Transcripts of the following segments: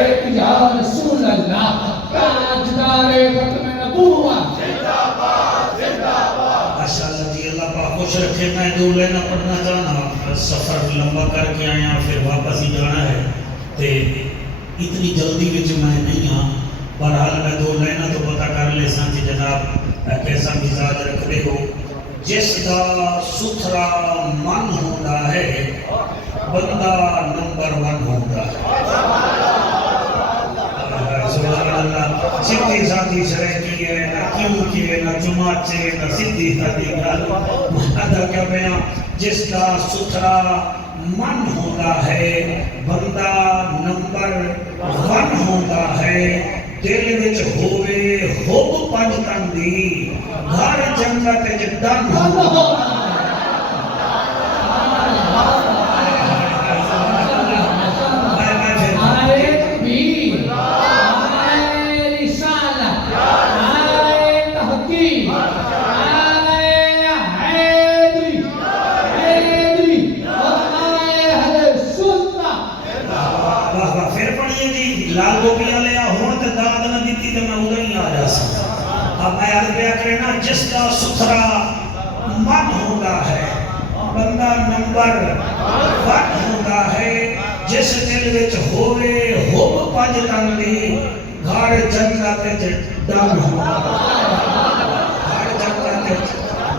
لبیک یا رسول اللہ تاجدار ختم نبوت زندہ باد زندہ باد. ماشاءاللہ جی اللہ پاک خوش رکھے. میں دو لینا پڑھنا چاہنا، سفر لمبا کر کے آیا پھر واپس ہی جانا ہے تے اتنی جلدی وچ میں نہیں ہاں. بہرحال میں دو لینا تو پتہ کر لے سان جی جناب کیسا مزاج رکھتے ہو. جس دا ستھرا من ہوتا ہے بندہ نمبر 1 ہوتا ہے. سبحان اللہ. سیدھی سادھی شرح کی ہے، نہ کیوں کی ہے، نہ چماچے، نہ سیدھی سادھی گل. مہدہ کیا بیان، جس کا ستھرا من ہوتا ہے بندہ نمبر 1 ہوتا ہے. دل وچ ہوئے حب پنجتن دی گھر جنت جدن لال گوپیاں لیا ہون تے داد نہ دیتی تے میں ادھر ہی آ جا سکتا. اب میں عرض پیا کرنا جس کا ستھرا من ہوتا ہے بندہ نمبر 1 ہوتا ہے. جس دل وچ ہوئے حب پنجتن دی گھر جنت ڈن ہوتا گھر جنت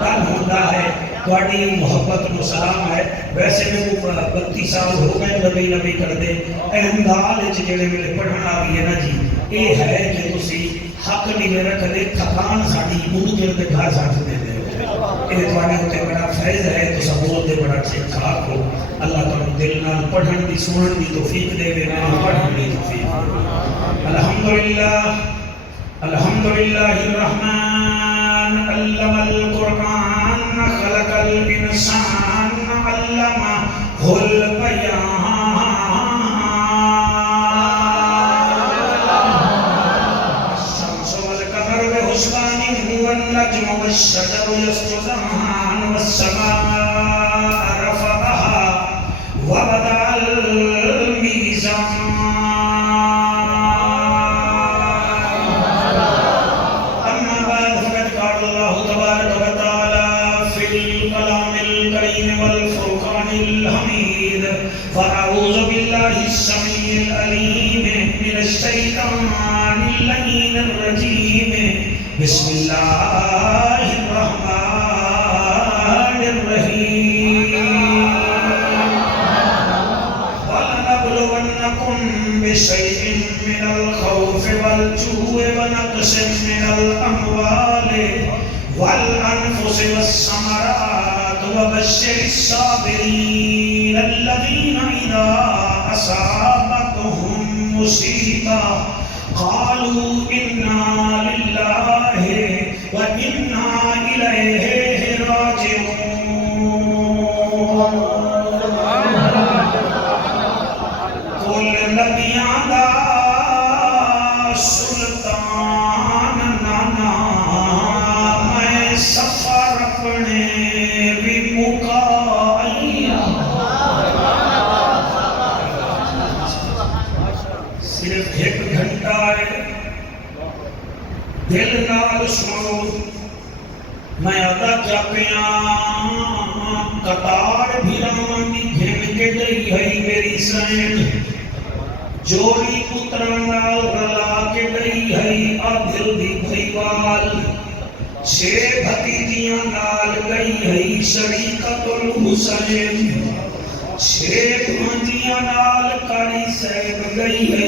ڈن ہوتا ہے. تھوڑی محبت کو سلام ہے. ویسے میں 32 سال ہو گئے نبی نبی کر دے احمدال جڑے میرے پڑھنا بھی ہے نا جی یہ ہے کہ تسی حق نہیں رکھ دے تھکان ساڈی ان کے گھر ساتھ دے دے. یہ تھوڑے ہوتے بڑا فیض ہے تو سب بولتے بڑا ٹھیک ٹھاک ہو. اللہ تعالی دل نال پڑھن دی سنن دی توفیق دے دے نال پڑھن دی توفیق. الحمدللہ الحمدللہ الرحمن علم القرآن خلق الانسان علمہ البیان. الشمس والقمر بحسبان والنجم والشجر يسجدان والسماء رفعها ووضع الميزان. فأعوذ بالله السميع العليم من الشيطان اللعين الرجيم. بسم الله الرحمن الرحيم. ولنبلونكم بشيء من الخوف والجوع ونقص من الأموال والأنفس والثمرات وبشر الصابرين الذين إذا أصابتهم مصيبة قالوا إنا لله وإنا إليه راجعون. قل نبيان دا سلطان نانا میں سفر اپنے بھی مکائی. صرف 1 گھنٹہ ہے دل نال سنو. میں ادا کیا پیاں قطار بھیران دی گھن کے گئی ہے میری سین. جوڑی پتران نال رلا کے گئی ہے آدھل دی بھائیوال. 6 بھتیجیاں نال گئی ہے شریکت الحسین. 6 بھانجیاں نال کاری صاحب گئی ہے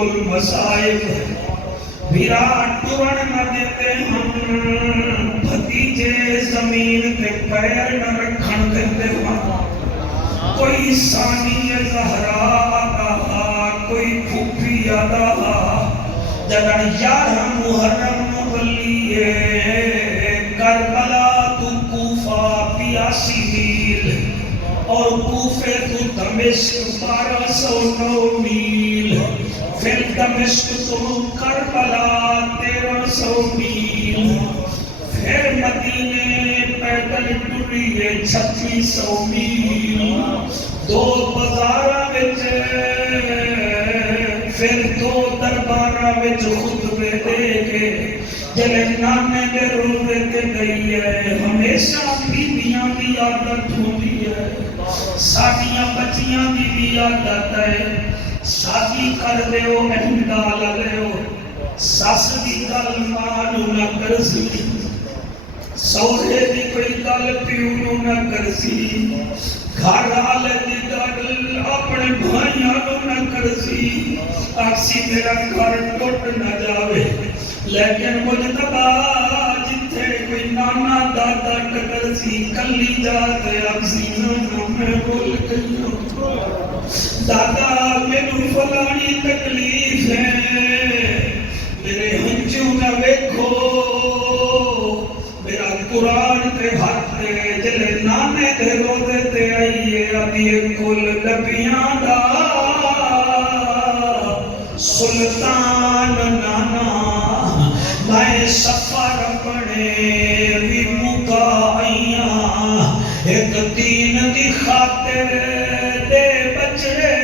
المصائب. ویرات ٹرن نہ دیتے ہم بھتیجے زمین تے پیر نہ رکھن دیتے ہم. کوئی ثانی زہرا آدھا کوئی پھوپھی آدھا جدن 11 محرم نبلیے کربلا تو کوفہ 82 میل اور کوفے تو دمشق 1209 میل. پھر دمشق تو کربلا 1300 میل. پھر مدینے پیدل ٹریے 3600 میل. 2 بازارہ وچ پھر وچ خطبے دے کے جلے نانے دے روزے تے گئی ہے ہمیشہ بیویاں دی عادت ہوندی ہے ساڈیاں بچیاں دی بھی عادت ہے شادی کر دیو مہنگا لگیو سس دی گل ماں نہ کرسی سوہرے دی کوئی گل پیو نہ کرسی گھر والے دی گل اپنے بھائیاں نہ کرسی آکسی میرا گھر ٹوٹ نہ جاوے لیکن مجتبا جتھے کوئی نانا دادا ٹکرسی کلی جاتے آکسی نانا میں بول گئی دادا میرے فلانی تکلیف ہے میرے ہنچوں نہ ویکھو میرا قرآن تے ہاتھ تے جلے نانے تے روزے تے آئیے ابھی کل نبیاں دا سلطان نانا میں سفر اپنے بھی مکائیاں ایک دین دی خاطر دے بچڑے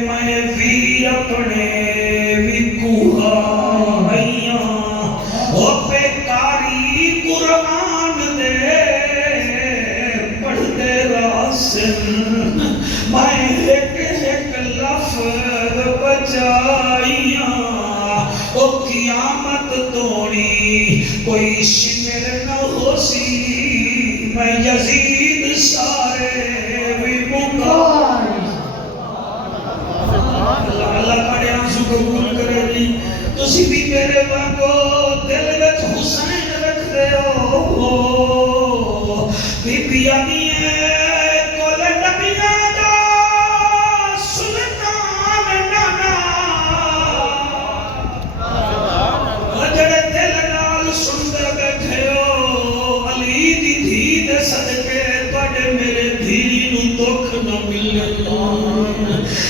میں ویر اپنے بھی کوہائیاں او بیکاری قرآن دے پڑھ دے راسن میں ایک ایک لفظ بچائیاں او قیامت توڑی کوئی شمر نہ ہو سی میں یزید سارے بھی مکائی اللہ بڑے آنسو قبول کرے جی تسی بھی میرے وانگو دل وچ حسین رکھ دے ہو بی بی آنی ہے کول نبیاں دا سلطان نانا جڑے دل نال سندر بیٹھے ہو علی دی دھی دے صدقے تواڈے میرے دھی نوں دکھ نہ ملے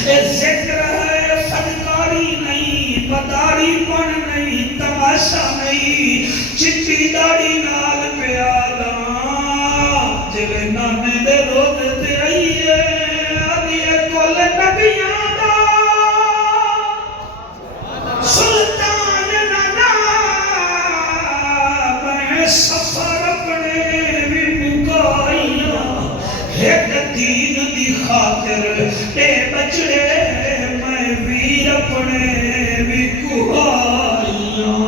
اے ذکر ہے فنکاری نہیں بداری پن نہیں تماشا نہیں چٹی داڑی نال پیادا جلے نانے دے روزے تے آئیے آدھیے کول نبیاں دا سلطان نانا میں سفر اپنے بھی مکائیاں ایک دین دی خاطر اے بچڑے میں ویر اپنے بھی کوہائیاں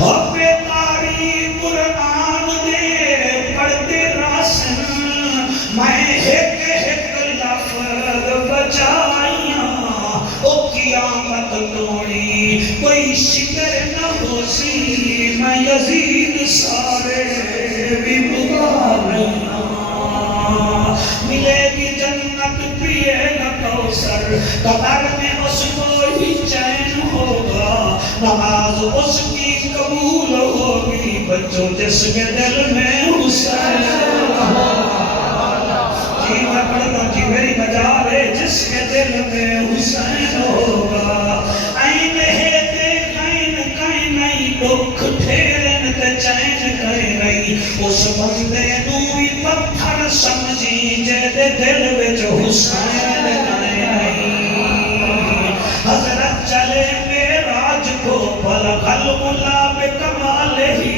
اور بیکاری قرآن دے پڑھتے راسن میں ایک ایک لفظ بچائیاں او قیامت توڑی کوئی شکر نہ ہو سی میں یزید سارے بھی مکائیاں ملے گی جنت پیے گا کوثر قبر میں اس کو ہی چین ہوگا نماز اس کی قبول ہوگی بچوں جس کے دل میں حسین جی میں پڑھتا جی میری مجال ہے جس کے دل میں حسین ہوگا این ہے تے کائن کائن نہیں دکھ ٹھیرن تے چین کہیں نہیں اس بندے نوی پتھر سمجھی جے دے دل وچ حسین نہیں حضرت چلے معراج کو بلغ الملا بکمال ہی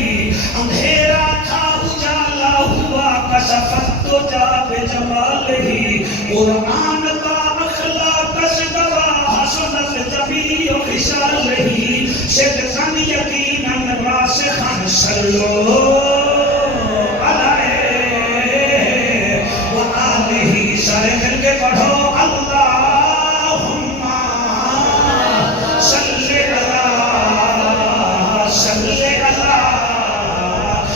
اندھیرا تھا اجالا ہوا کشفت تو جا بجمال ہی قرآن کا اخلاق سدوا حسنت جمیع خصال ہی صدقاً یقیناً راسخاً صلو علیہ وآلہ سارے مل کے پڑھو اللہم صلی اللہ صلی اللہ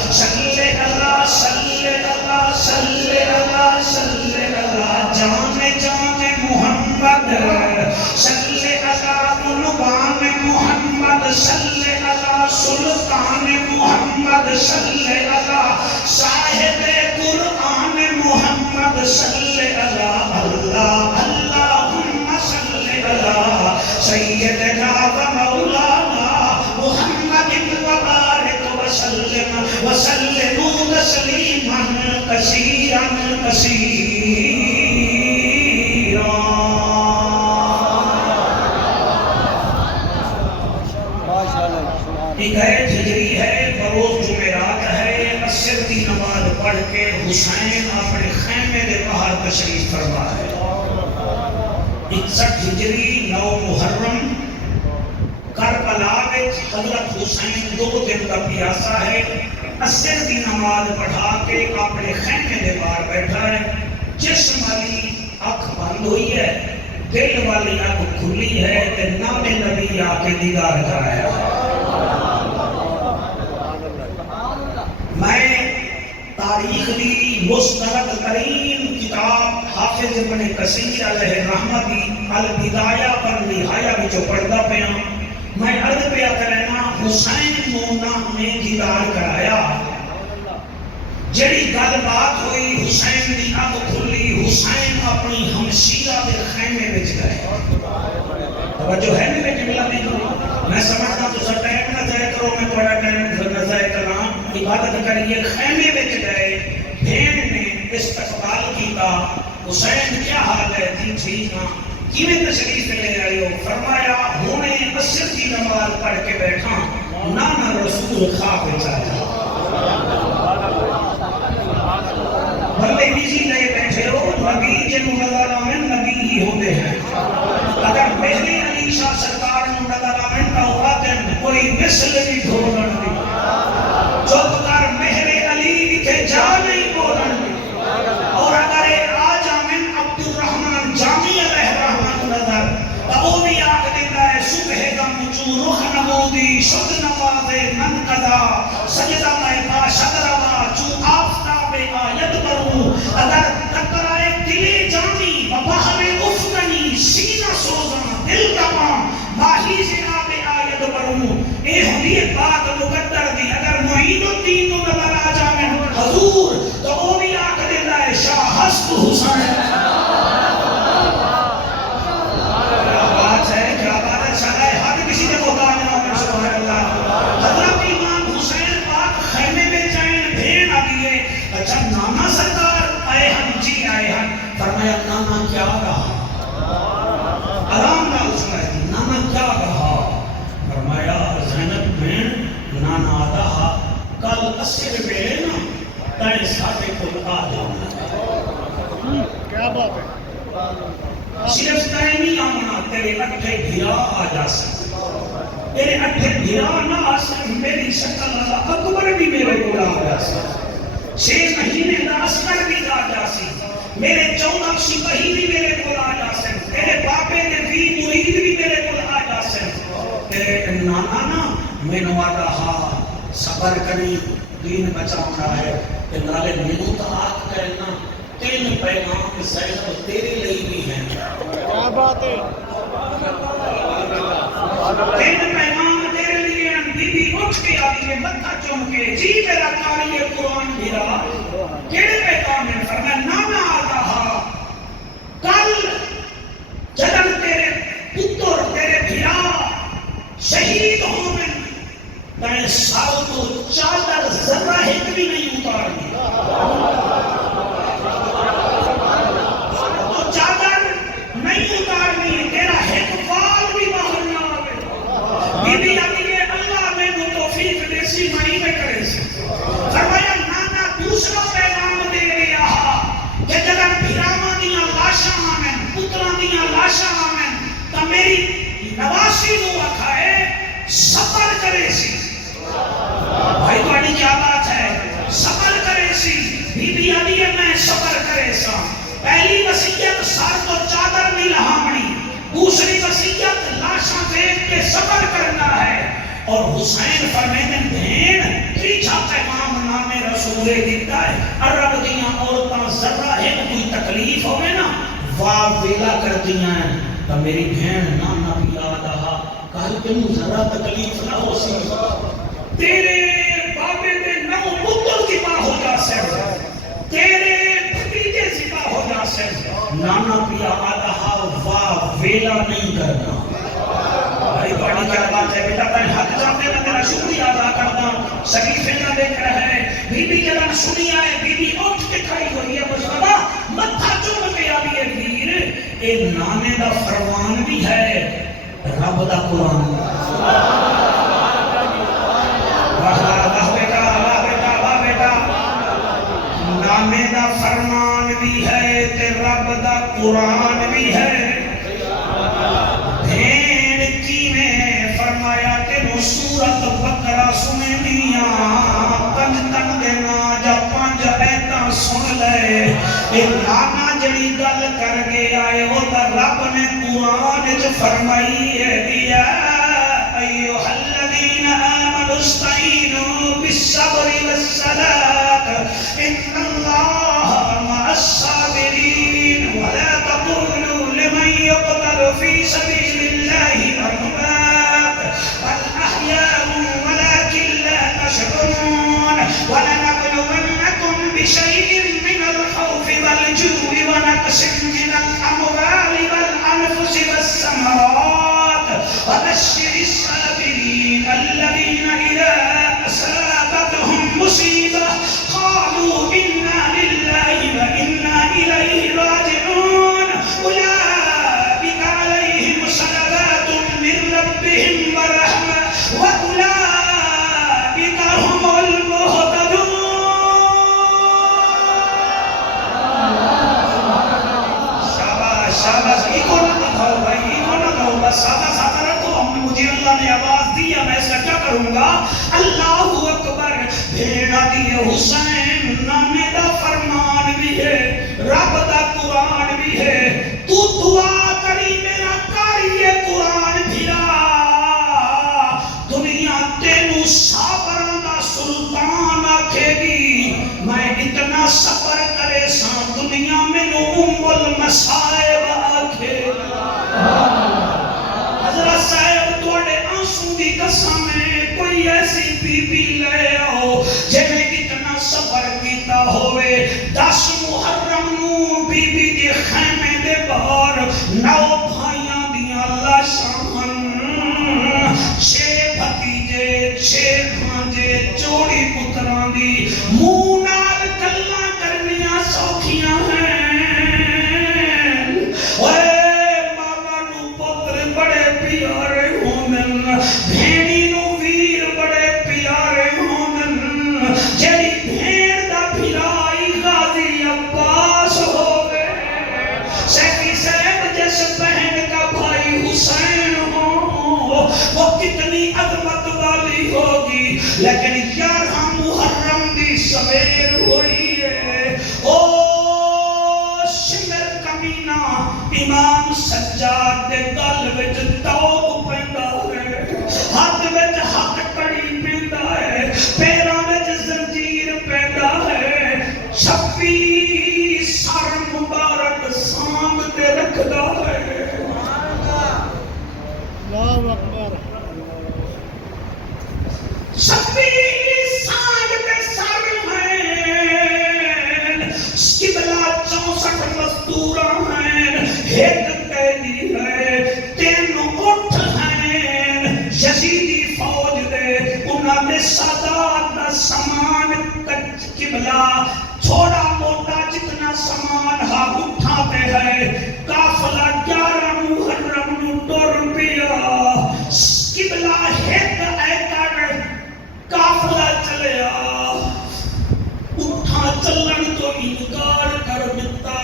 صلی اللہ صلی اللہ صلی اللہ صلی اللہ جان جان محمد صلی اللہ عنوان محمد صلی اللہ سلطان محمد صلی اللہ صاحب قرآن محمد صلی اللہ اللہ اللہم صلی اللہ سیدنا و مولانا محمد وبارک وسلم وسلموا تسلیما کثیرا کثیرا فرما ہے 61 ہجری 9 محرم کربلا میں حضرت حسین 2 دن کا پیاسا ہے، عصر کی نماز پڑھا کے اپنے خیمے کے باہر بیٹھا ہے، جسم والی اکھ بند ہوئی ہے، دل والی اکھ کھلی ہے، تے نام نبی آ کے دیدار کرایا ہے۔ میں تاریخ دی مستند ترین کتاب حافظ ابن کثیر علیہ رحمہ دی البدایہ والنہایہ وچوں پڑھدا پیا، میں عرض پیا کرنا حسین مونا نے دیدار کرایا، جڑی گل بات ہوئی حسین دی اکھ کھلی، حسین اپنی ہمشیرہ دے خیمے وچ گئے۔ توجہ ہے میرے قبلہ نہیں کرو، میں سمجھتا تو سر ٹائم نہ ضائع کرو، میں تھوڑا ٹائم نہ ضائع کرنا، عبادت کریے۔ خیمے وچ گئے، بہن نے استقبال کیتا، حسین کیا حال ہے؟ جی ٹھیک ہاں، کیویں تشریف لے آئے ہو؟ فرمایا ہونے عصر کی نماز پڑھ کے بیٹھا، نانا رسول خواب وچ آیا۔ بندے بیجی لے بیٹھے ہو، نبی جنہوں نظر آمن نبی ہی ہوتے ہیں۔ اگر مہر علی شاہ سرکار نوں نظر آمن تا ہوا دن کوئی مثل نہیں ڈھولن دی، چپ کر مہر علی کے جا نہیں بولن دی، اور اگر آ جامن عبد الرحمن جامی علیہ رحمت نظر تا وہ بھی آگ دیتا ہے صبح غم چو رخ نمودی شد نماز من قضا سجدہ میں باشد روا چو آفتاب آیت برو اگر تکرائے دل جامی وبحر افغنی سینہ سوزاں دل تمام ماہی سے آب آیت برو۔ اے حدیث بات مقدر دی، اگر معین الدین نو نظر آ جامے حضور تو وہ بھی آگ دیتا ہے شاہ حسب حسین۔ فرمایا نانا کیا رہا؟ آرام نال سنائی، نانا کیا رہا؟ فرمایا زینب بہن نانا آدھا کل عصر ویلے نا تائیں ساڈے کول آ جانا۔ کیا بات ہے؟ صرف تائیں نہیں آنا، تیرے اٹھے بھیا آ جا سکتے، تیرے اٹھے بھیا نہ آ سکتے، میری شکل اللہ اکبر بھی میرے کول آ جا سکتے، 6 مہینے دا عسکر بھی آ جا سکتے، میرے 14 سپاہی بھی میرے کو آ جا سکتے، تیرے باپے دے بھی مرید بھی میرے کو آ جا سکتے، تیرے نانا نا مینوں آدھا ہاں صبر کری دین بچاؤنا ہے، تے نالے مینوں تا آکھ کہنا 3 پیغام زینب تیرے لئی بھی ہیں۔ کیا بات ہے؟ 3 پیغام تیرے لیے ہیں۔ بی بی اٹھ کے آدھی ہے متھا چوم کے، جی میرا قاری قرآن بھی رہا، کیڑے پیغام ہیں؟ فرمایا نانا آتا ہا کل جدن تیرے پتر تیرے بھیا شہید ہونے میں ساؤ تو چادر ذرہ ایک بھی نہیں اتارنی، تو چادر نہیں اتارنی، تیرا ایک بال بھی باہر نہ آوے۔ بی بی آتی ہے اللہ میں وہ توفیق دیسی مائی میں کرے سے۔ فرمایا نانا دوسرا پیغام دے رہا کہ جدن بھیراما دیاں لاشاں آمین، پتراں دیاں لاشاں آمین، تا میری نواسی نو اکھائے صبر کرے سی۔ بھائی توڑی کیا بات ہے؟ صبر کرے سی۔ بی بی آدھی ہے میں صبر کرے سا۔ پہلی وصیت سر تو چادر نہیں لہامنی، دوسری وصیت لاشاں دیکھ کے صبر کرنا ہے۔ اور حسین فرمیدن بہن تیجا پیغام نام رسول دیتا ہے، عرب دیاں عورتاں ذرہ ہے کوئی تکلیف ہوئے نا واہ ویلا کر دیاں ہیں، تو میری بہن نانا بھی یاد آہا کہا کہ ذرہ تکلیف نہ ہو سی، تیرے بابے دے 9 پتر ذبح ہو جا سکتے، تیرے بھتیجے ذبح ہو جا سکتے، نانا بھی یاد آہا واہ ویلا نہیں کرنا۔ بھائی بڑی کیا بات ہے بیٹا، میں حق جاتے میں تیرا شکریہ ادا کرتا ہوں، شریفے نہ دیکھ رہے ہیں، بی بی جدن سنی آئے، بی بی اٹھ کے کھائی ہوئی ہے، مصطفیٰ متھا چوم کے آئی ہے ویر، اے نانے دا فرمان بھی ہے رب دا قرآن۔ واہ بیٹا، واہ بیٹا، واہ بیٹا، نانے دا فرمان بھی ہے تے رب دا قرآن بھی ہے بھیڑ کی میں فرمایا تینو سورت بقرہ سنے میاں تن تن دینا جا پانچ ایتاں سن لے ایک لانا جڑی گل کر گیا ہے وہ در رب نے قرآن جو فرمائی ہے یا ایوہ الذین آمنوا استعینوا بالصبر والصلاة ان اللہ مع الصابرین ولا تقولوا لمن يقتل في سبيل الله أموات بل أحياء ولكن لا تشعرون ولنبلونكم بشيء من الخوف والجوع ونقص من الأموال والأنفس والثمرات وبشر الصابرين الذين إذا أصابتهم مصيبة قالوا إنا لله وإنا إليه راجعون أولئك عليهم صلوات من ربهم ورحمة وأولئك هم المهتدون شاباش ایکو نہ دکھاؤ بھائی ایکو نہ دکھاؤ بس سادہ سادہ رکھو مجھے اللہ نے آواز دیا میں اس کا کیا کروں گا اللہ اکبر بھیڑا دیے حسین نانے دا فرمان بھی ہے رب دا قرآن بھی ہے تو دعا کری میرا کاری یہ قرآن بھیرا دنیا تینو صابران دا سلطان آکھے گی میں اتنا صبر کرے سان دنیا میں ام المصائب آکھے حضرت صاحب توڑے آنسوں دی قسم ہے کوئی ایسی بی بی لے آؤ جنہیں اتنا صبر کیتا ہوئے 10 محرم نو بی بی دی خیمے دے باہر 9 بھائیاں دیاں لاشاں 6 بھتیجے 6 بھانجے جوڑی پتران دی منہ نال گلاں کرنیاں سوکھیاں ہیں پیارے ہوندن بھیڑی نو ویر بڑے پیارے ہوندن جیڑی بھیڑ دا بھرائی غازی عباس ہو گئے سیکی صاحب جس بہن کا بھائی حسین ہو وہ کتنی عظمت والی ہوگی لیکن 11 محرم دی سویر ہوئی ہے او شمر کمینہ امام سجاد دے گل وچ توب پیندا ہے ہاتھ وچ حق کڑی پیندا ہے پیراں وچ زنجیر پیندا ہے 26 سر مبارک سانگ تے رکھدا ہے اللہ اکبر 26 سانگ تے سر ہیں قبلہ 64 مزدوراں ہیں ایک قیدی ہے 3 اٹھ ہیں یزیدی فوج دے انہاں نے سادات دا سامان قبلہ چھوڑا موٹا جتنا سامان ہا اٹھاتے ہیں قافلہ 11 محرم نو ٹر پیا قبلہ ایک ایکڑ قافلہ چلیا اٹھا چلن تو انکار کر دیتا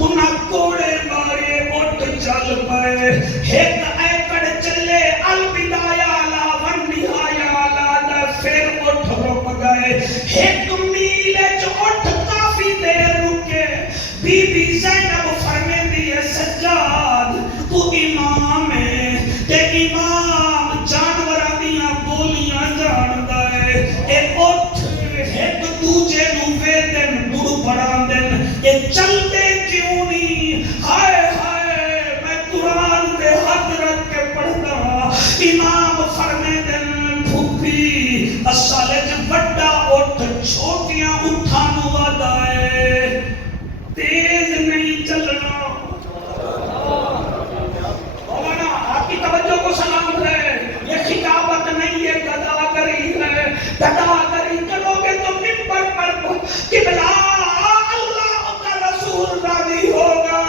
انہاں کوڑے مارے اٹھ چل پئے ایک ایکڑ چلے البدایا لا ونہایا لا دا پھر اٹھ رک گئے ایک میل جو اٹھ کافی دیر رکے بی بی زینب فرمیندی ہے سجاد تو امام ہے تے امام جانوراں دیاں بولیاں جاندا ہے اے اٹھ ایک دوجے نو ویدن بڑو بڑھان دن اے چلتے کیوں نہیں ہائے ہائے میں قرآن پہ ہاتھ رکھ کے پڑھتا امام فرمے دن پھوپی اسالج بڑا اٹھ چھوٹیاں اٹھانو وادائے تیز نہیں چلنا مولانا آپ کی توجہ کو سلام ہے یہ خطابت نہیں ہے گدا کری ہے گدا کری کرو گے تو منبر پر قبلہ اللہ کا رسول راضی ہوگا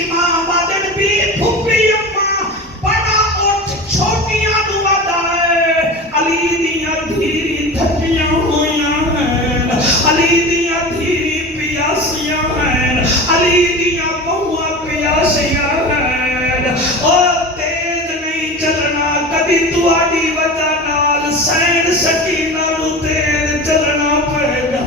امام آدن بھی پھوپی اماں بڑا اٹھ چھوٹیاں دعا ہے علی دیاں دھیری دھکیاں ہویاں ہیں علی دیاں دھیری پیاسیاں ہیں علی دیاں بہواں اور تیز نہیں چلنا کبھی تواڈی وجہ نال سین سکینہ نو تیز چلنا پے گا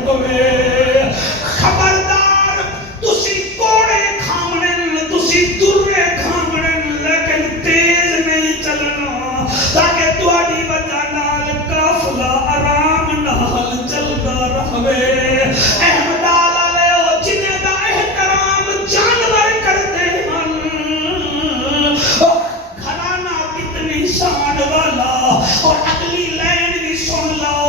خبردار تسی کوڑے کھاونے تسی درے کھاونے لیکن تیز نہیں چلنا تاکہ تواڈی وجہ نال قافلہ آرام نال چلدا رہے احمدال علیہ جنہیں دا احترام جانور کرتے ہیں گھرانہ کتنی شان والا اور اگلی لائن بھی سن لو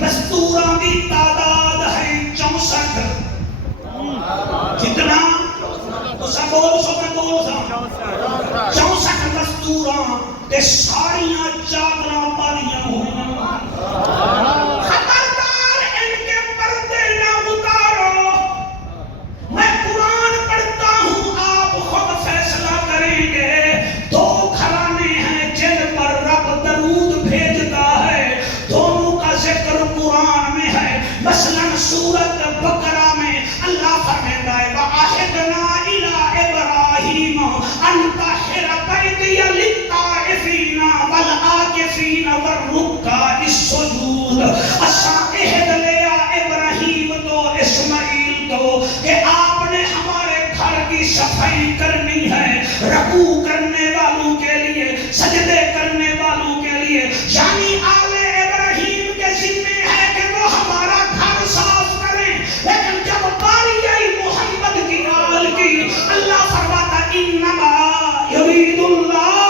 مستوراں دی تعداد ہے 64 کتنا سب بول سو میں بول سا 64 مستوراں تے ساریاں چادراں پالیاں ہوئیں خبردار ان کے پردے نہ اتارو میں قرآن پڑھتا ہوں آپ خود فیصلہ کریں گے دو گھرانے ہیں جن پر رب درود بھیجتا ہے دونوں کا ذکر قرآن میں ہے مثلا سورۃ بقرہ میں اللہ فرماتا ہے وَعَهِدْنَا إِلَىٰ إِبْرَاهِيمَ أَن طَهِّرَ بَيْتِيَ لِلطَّائِفِينَ وَالْعَاكِفِينَ وَالرُّكَّعِ السُّجُودِ اساں عہد لیا ابراہیم تو اسماعیل تو کہ آپ نے ہمارے گھر کی صفائی کرنی ہے رکوع کرنے والوں کے لیے سجدے کرنے والوں کے لیے یعنی آل ابراہیم کے ذمہ ہے کہ وہ ہمارا گھر صاف کریں لیکن جب باری آئی محمد کی آل کی اللہ فرماتا انما یرید اللہ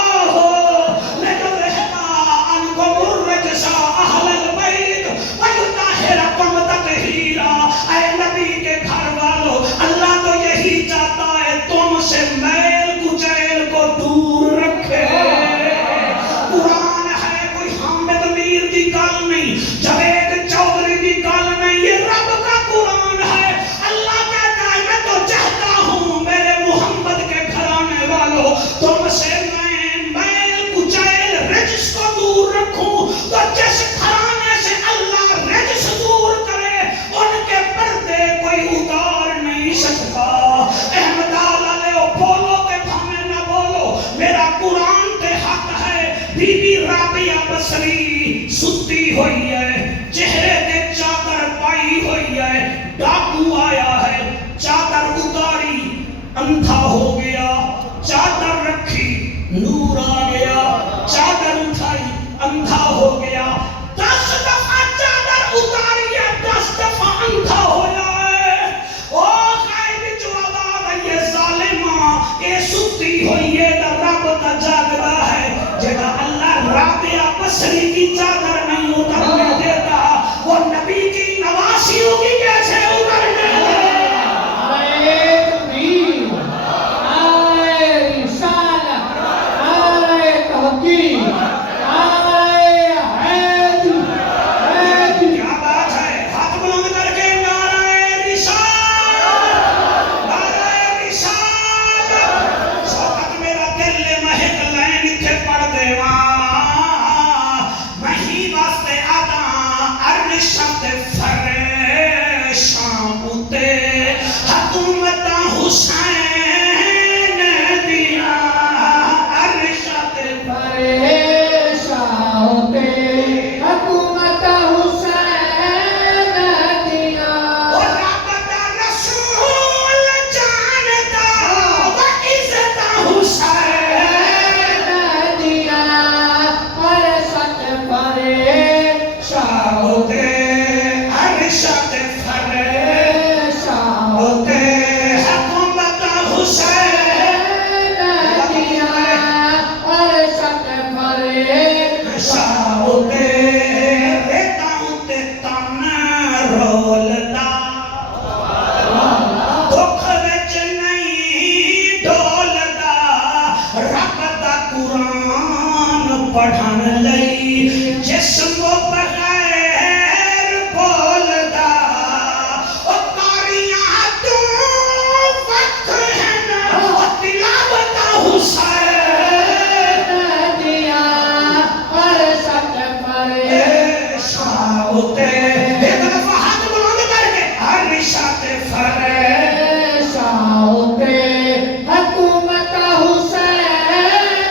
بی بی رابعہ بصری ستی ہوئی ہے چہرے تے چادر پائی ہوئی ہے ڈاکو آیا ہے چادر اتاری اندھا ہو گیا چادر رکھی نور آ گیا چادر اٹھائی اندھا ہو گیا 10 دفعہ چادر اتاری ہے 10 دفعہ اندھا ہو جائے او غائب جو آواز یہ ظالمہ اے ستی ہوئی ہے دا رب دا جاگدا ہے جگہ اللہ رابعہ بصری کی چادر نہیں اترنے دیتا وہ نبی کی نواسیوں کی کیسے اترنے دیتا آئے تقریر آئے رسالت آئے تحقیق آئے حید کیا بات ہے ہاتھ بلند کر کے نعرہ رسالت نعرہ رسالت شوقت میرا دل مہک لین کے پڑھ دے مہی واسطے آدھا عرشت فریشان ہوتے حکومت حسین دیا عرشت پریشان ہوتے حکومت حسین دیا اور رب دا رسول جانتا و عزت حسین دیا عرشت پریشان ہوتے عرشت پریشان ہوتے حکومت حسین دیا عرشت پریشان ہوتے ریتا ہوتے تن رولدا دکھ وچ نہیں ڈولدا رب دا قرآن پڑھن لئی جسم بغیر بولدا او تاریاں تو وقت ہے نا تلاوت حسین دیا عرشت پریشان ہوتے ایک دفعہ ہاتھ بلند کر کے عرشت پریشان ہوتے حکومت حسین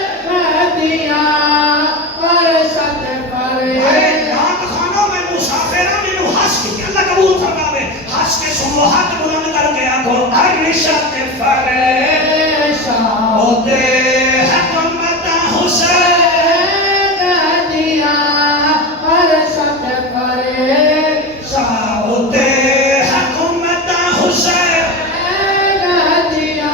ہوتے حکومت حسین دیا عرشت کرے ہوتے حکومت حسین دیا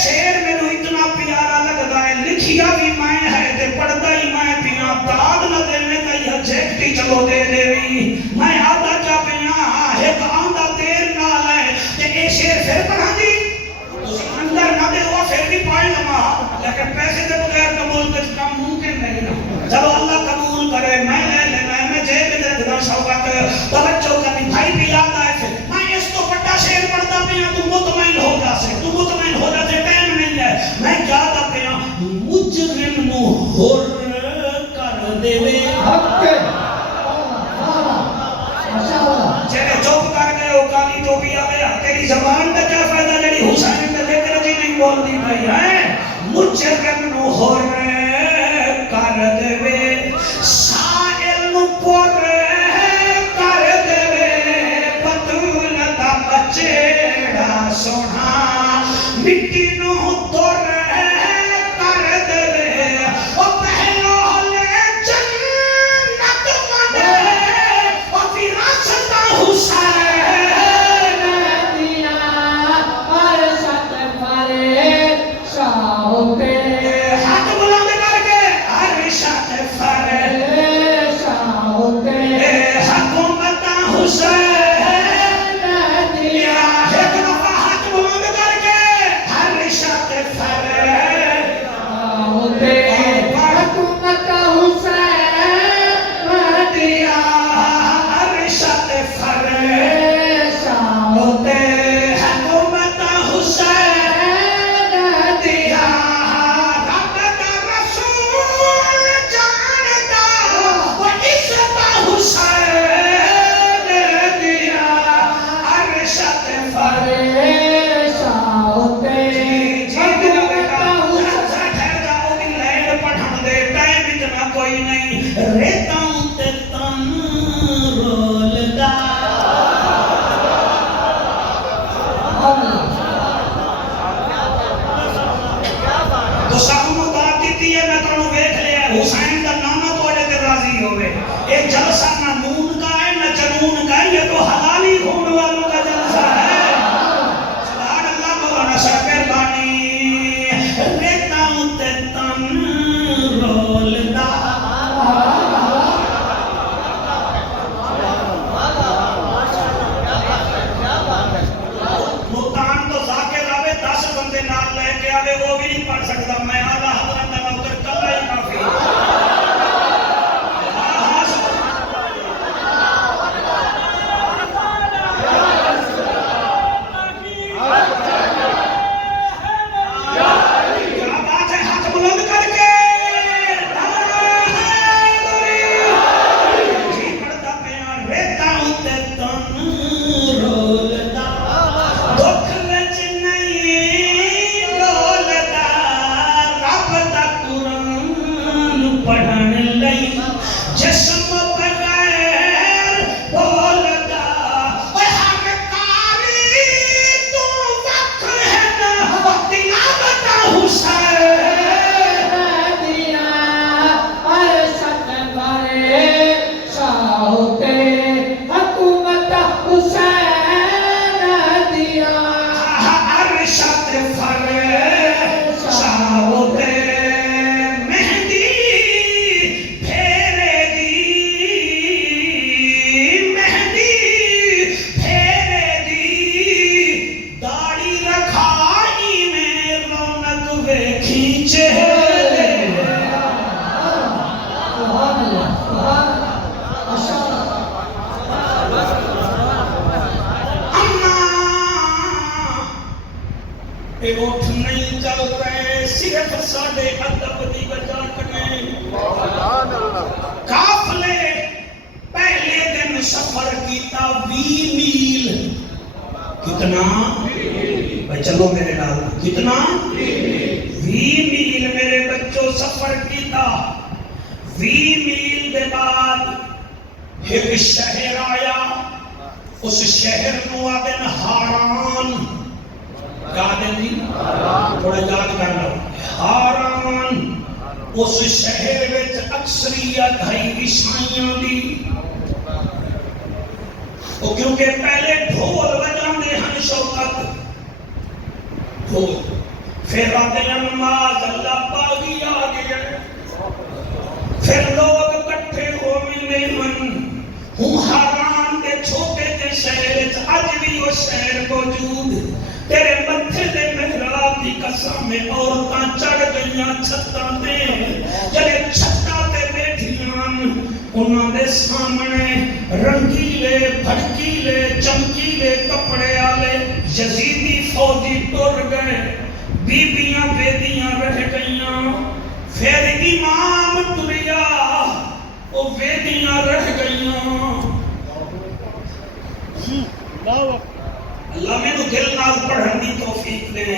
شیر میرے اتنا پیارا لگتا ہے لکھیا بھی میں ہے تے پڑھتا ہی میں پیاں داد نہ دینے کا یہ جیکٹی چلو دے دیوی میں آدھا کیا پیاں ایک آندھا دیر نال ہے تے اے شیر پھر پڑھا دی تسی اندر نہ دے ہوا پھر بھی پڑھ لما لیکن پیسے دے بغیر قبول کچھ کام ممکن نہیں نا چلو اللہ قبول کرے میں لے لینا ہے میں جیب میں رکھنا شوقت توجہ کرنی بھائی بھی یاد آئے پھر میں اس کو بڑا شیر پڑھتا پیاں تو مطمئن ہو جا سے تو مطمئن ہو جا سے ٹائم نہیں ہے میں کیا تھا پیاں مجرم نو ہور کر دے وے حق جنہیں چوپ کر گئے وہ کالی ٹوپی آگیا تیری زبان کا کیا فائدہ جڑی حسین کا ذکر جی نہیں بول دی بھائی ہے مجرم نو ہور کر دے وے سائل نو پور کر دے وے بطول دا بچیڑا سونا مٹی نو دور کر دے وے او پہلو لے جنت منے او وراثت حسین دیا عرشت کرے شاہتے ہاتھ بلند کر کے عرشت فرے شاہتے حکومت حسین دیا ایک دفعہ ہاتھ بلند کر کے عرشت فرے شاہتے حکومت حسین دیا عرشت فرے شاہتے حکومت حسین دیا رب کا رسول جانتا وہ عزت حسین دیا عرشت فرے شاہتے کوئی نہیں ریتا ہوں تے تن رولدا تو سب مدار دیتی ہے میں تنہوں بیٹھ لیا حسین کا نانا تو اڑے تے راضی ہوئے ایک جلسہ نہ نون کا ہے نہ جنون کا ہے یہ تو حلالی گھوم والوں کا جلسہ ہے سبحان اللہ مولانا شاکر بانی ریتا ہوں تے تن رولدا ملتان تو ذاکر آوے 10 بندے نال لے کے آوے وہ بھی نہیں پڑھ سکتا میں آدھا حضرت میں ادھر کلا ہی کافی کیا بات ہے ہاتھ بلند کر کے جی پڑھتا پیاں ریتا ہوں تے تن رولدا دکھ وچ نہیں رولدا رب دا قرآن پڑھن لئی جسم بغیر بولدا اے ہر کاری تو وقت ہے نا تلاوت حسین دیا عرشت کرے شاہتے حکومت حسین دیا عرشت فرے شاہتے مہندی پھیرے دی مہندی پھیرے دی داڑھی رکھائی میں رونق ویکھی چہرے سبحان اللہ سبحان اللہ ماشاء اماں اے اٹھ نہیں چل رہے صرف ساڑھے ادب دی وجہ کنے قافلے پہلے دن سفر کیتا 20 میل کتنا بھائی چلو میرے نال کتنا 20 میل میرے بچوں سفر کیتا 20 میل دے بعد ایک شہر آیا اس شہر نو آدن ہاران کیا دیں جی؟ تھوڑا یاد کر لو. حران اس شہر وچ اکثریت ہے عیسائیاں دی. وہ کیونکہ پہلے ڈھول بجاندے ہن شوکت ڈھول، پھر آتے نماز اللہ پاکی آ گیا، پھر لوگ کٹھے ہو ملے من. ہوں حران کے چھوٹے کے شہر اج بھی وہ شہر موجود. تیرے متھے دے محراب دی قسم میں عورتاں چڑھ گئیاں چھتاں تے، جڑے چھتاں تے بیٹھیاں انہاں دے سامنے رنگیلے بھڑکیلے چمکیلے کپڑے والے یزیدی فوجی ٹر گئے، بیبیاں بیدیاں رہ گئیاں. پھر امام تریا وہ بیدیاں رہ گئیاں. اللہ میں تو دل نال پڑھن دی توفیق دے.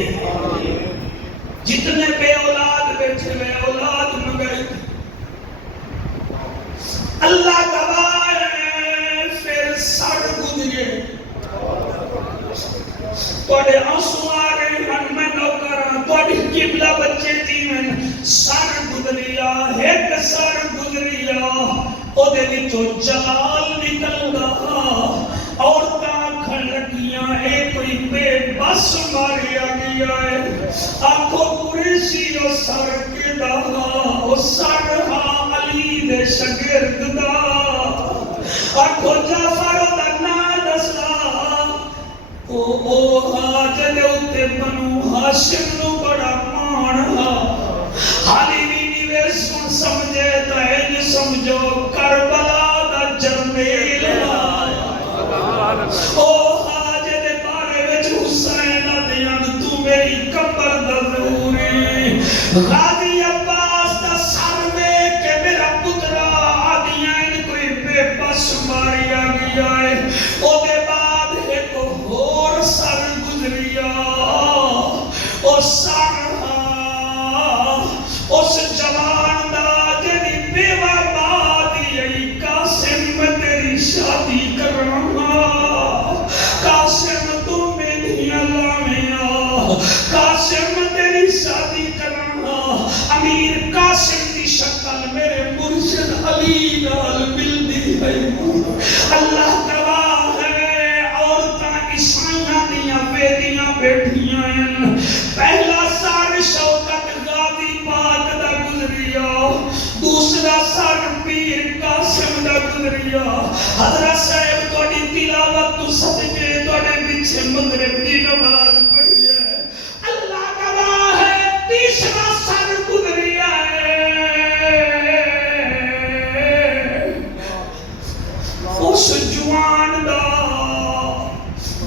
جتنے بے اولاد بیٹھے ہوئے اولاد مگر اللہ گواہ ہے. پھر سر گزرے توڑے آنسو آ رہے ہیں، میں نوکراں توڑی قبلہ بچے جیون سر گزریا. ایک سر گزریا او دے وچوں جلال نکل گا. عورتاں کھڑ لگیاں اے کوئی بے بس ماریا گیا ہے. آنکھوں قریشی او سر کے دا او سر ہاں علی دے شگرد دا. آنکھوں جعفر دا نا دسا او حاجد اتے بنو ہاشم نو بڑا مان ہا. حالی بھی وے سن سمجھے تا این سمجھو کربلا دا جرمیل ہا. او حاجد بارے وچ حسین دیان تو میری قبر دا ضروری. غازی عباس دا سر میں کہ میرا پترا آدیاں کوئی بے بس ماریا گیا ہے. او دے بعد ایک اور سر گزریا. او سر اس جوان دا جڑی بیوہ بادی ای قاسم میں تیری شادی کرنا. قاسم تو میری لامیاں قاسم تیری شادی کرنا. امیر قاسم دی شکل میرے مرشد علی نال ملدی ہے. اللہ گواہ ہے عورتاں عیسائیاں دیاں بیٹیاں بیٹھیاں ہیں. پہلا سر شوکت غازی پاک دا گزریا، دوسرا سر پیر قاسم دا گزریا. حضرت صاحب توڑی تلاوت تو صدقے توڑے پیچھے مغرب دی نماز پڑھی ہے. اللہ گواہ ہے تیسرا سر گزریا ہے. اس جوان دا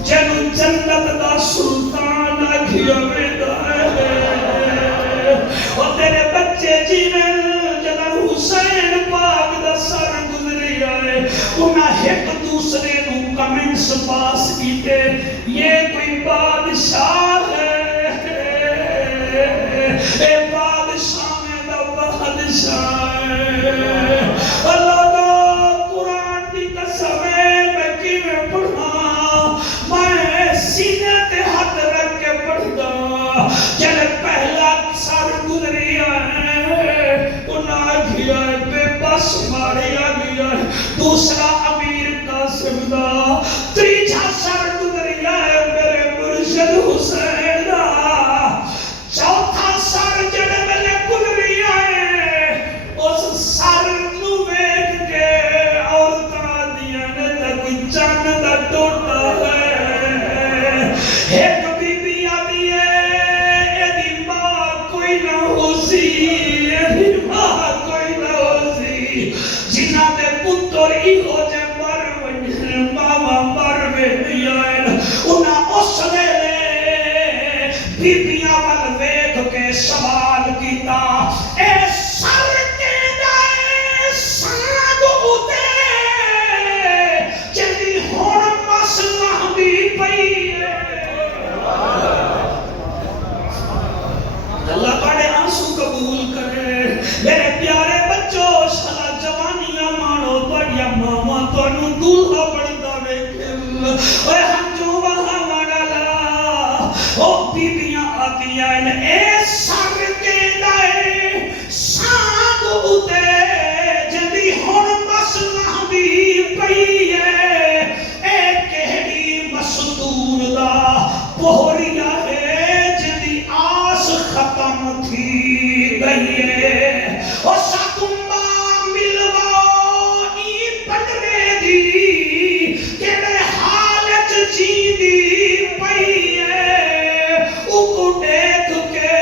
جنو جنت دا سلطان آکھیا ویندا ہے. اور تیرے بچے جیون جدن حسین پاک دا سر گزریا ہے انہاں ایک دوسرے نو کمنٹس پاس کیتے یہ کوئی بادشاہ ہے. اے بادشاہ میں دا بادشاہ ہے. اللہ دا قرآن دی قسم ہے میں کیویں پڑھا میں سینے تے ہاتھ رکھ کے پڑھدا. جب پہلا سر گزریا ہے انہاں گیا ہے بے بس ماریا گیا ہے. دوسرا امیر قاسم دا. تیجا سر گزریا ہے میرے مرشد حسین دا. چوتھا سر جڑے میرے گزریا ہے اس سر نو ویکھ کے عورتاں دیاں نے تے کوئی چند دا ٹوٹا ہے. ایک بی بی آدھی ہے ایدی ماں کوئی نہ ہو سی. ایدی ماں کوئی نہ ہو سی. جنہاں دے پتر ہی ہو جے مر ونجن ماما مر ویندیاں ہیں. انہاں اس ویلے بیبیاں ول ویکھ کے سوال کیتا اے سر کیڑا اے سانگ اُتے جڑی ہن مس لہندی پئی ہے. اللہ تواڈے آنسو قبول کرے. میرے پیارے بچوں شالا جوانیاں مانو تواڈیاں ماما تانوں دولہا بندا ویکھن. اوے ہنجو وہاں ماڑا لا او آئین اے سر کے دائے سانگ اتے جدی ہون بس نہدی پئی ہے اے کہڑی مستور دا پہریا ہے جدی آس ختم تھی گئی ہے اور ساتمبا ملوا ای پنرے دی کہڑے حالت جیندی پئی ہے اکو دیکھ کے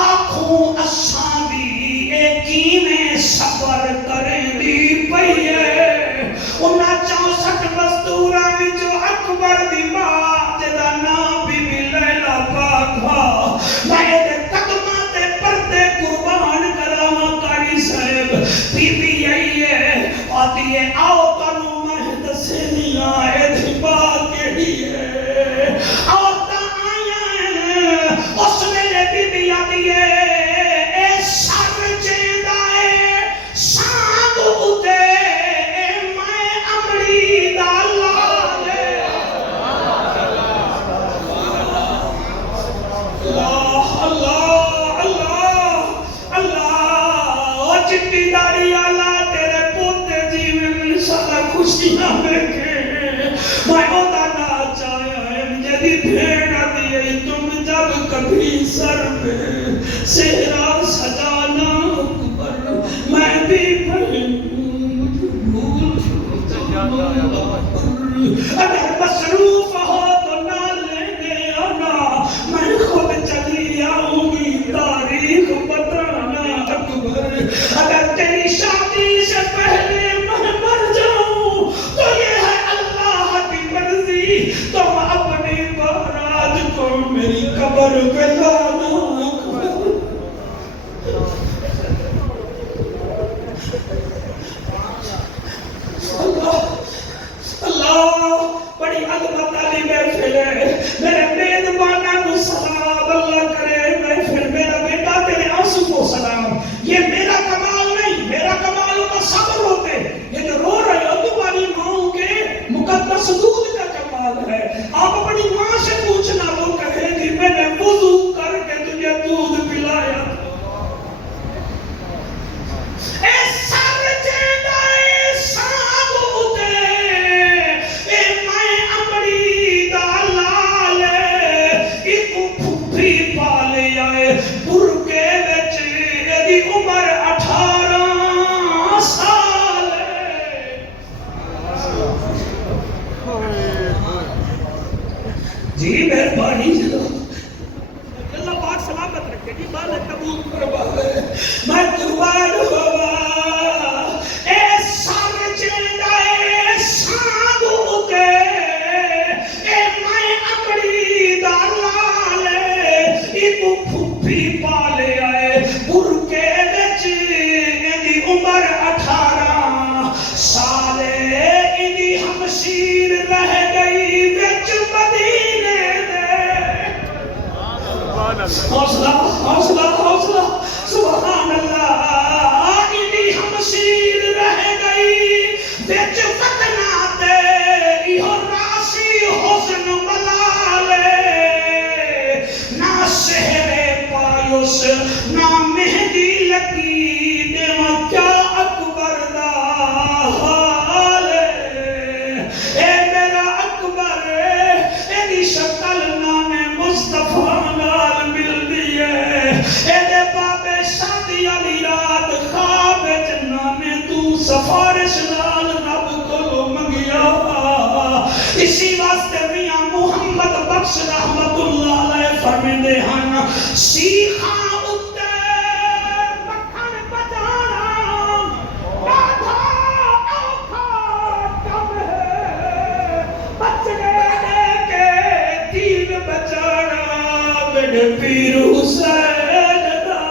آنکھوں اساں دی ایکینے صبر کریں دی پئی ہے انہاں 64 مزدوراں وچوں اکبر دی ماں جدا نام بی بی لیلا پاک ہا میں دے قدماں تے پردے قربان کراواں قاری صاحب بی بی یہی ہے آتی ہے آؤ تانوں میں دسنی آئے دی ماں کیڑی ہے آؤ تاں آیاں ہیں اس ویلے بی بی آتی ہے اے سر چیندا ہے سانگ اتے اے میں امڑی دا لال اللہ اللہ اللہ چٹی داڑھی والا تیرے پوتے جیون سارا خوشیاں دیکھے میں ہوتا نہ چاہیا جدی بھیڑ آتی ہے تم جب کبھی سر پہ صحرا سجانا اکبر میں بھی بھول اگر مصروف ہو تو نہ لینے آنا میں خود چلی آؤں گی تاریخ بتانا اکبر اگر تیری شادی سے پہلے میں مر جاؤں تو یہ ہے اللہ کی مرضی تم اپنی بارات کو میری قبر پہ لانا اکبر اللہ بڑی عظمت والی محفل ہے میرے میزباناں کو سلام اللہ کرے محفل میرا بیٹا تیرے آنسو کو سلام یہ میرا کمال نہیں میرا کمال ہوتا صبر ہوتے یہ جو رو رہے ہو تمہاری ماں کے مقدس دودھ کا کمال ہے آپ اپنی ماں سے پوچھنا وہ کہے گی میں نے وضو کر کے تجھے دودھ پلایا اے سر چیندا اے سانگ اتے اے میں امڑی دا لال ایکو پھپھی پالے آئے برکے وچ ایدی عمر 18 سال جی مہربانی اللہ پاک سلامت رکھے جی بال قبول فرمائے میں قربان ہوا اے سر چیندا اے سانگ اتے اے میں امڑی دا لال ایکو پھپھی پالے آئے برکے وچ ایدی عمر 18 سال ایدی ہمشیر رہ گئی وچ مدینے دے حوصلہ حوصلہ حوصلہ سبحان اللہ ایدی ہمشیر رہ گئی وچ فتنہ تے ایہو راسی حسن ملالے نہ سہرے پایوس نہ مہندی لگی دیواں کیا اکبر دا حال اے میرا اکبر ایدی شکل نام مصطفیٰ نال ملدی ہے ایدے بابے شادی علی رات خواب وچ نام تو سفارش نال رب کو منگیا اسی واسطے میاں محمد بخش رحمت اللہ علیہ فرمیندے ہن سیخاں اتے مکھن بچانا راٹھا اوکھا کم ہے بچڑے دے کے دین بچانا میرے پیر حسین دا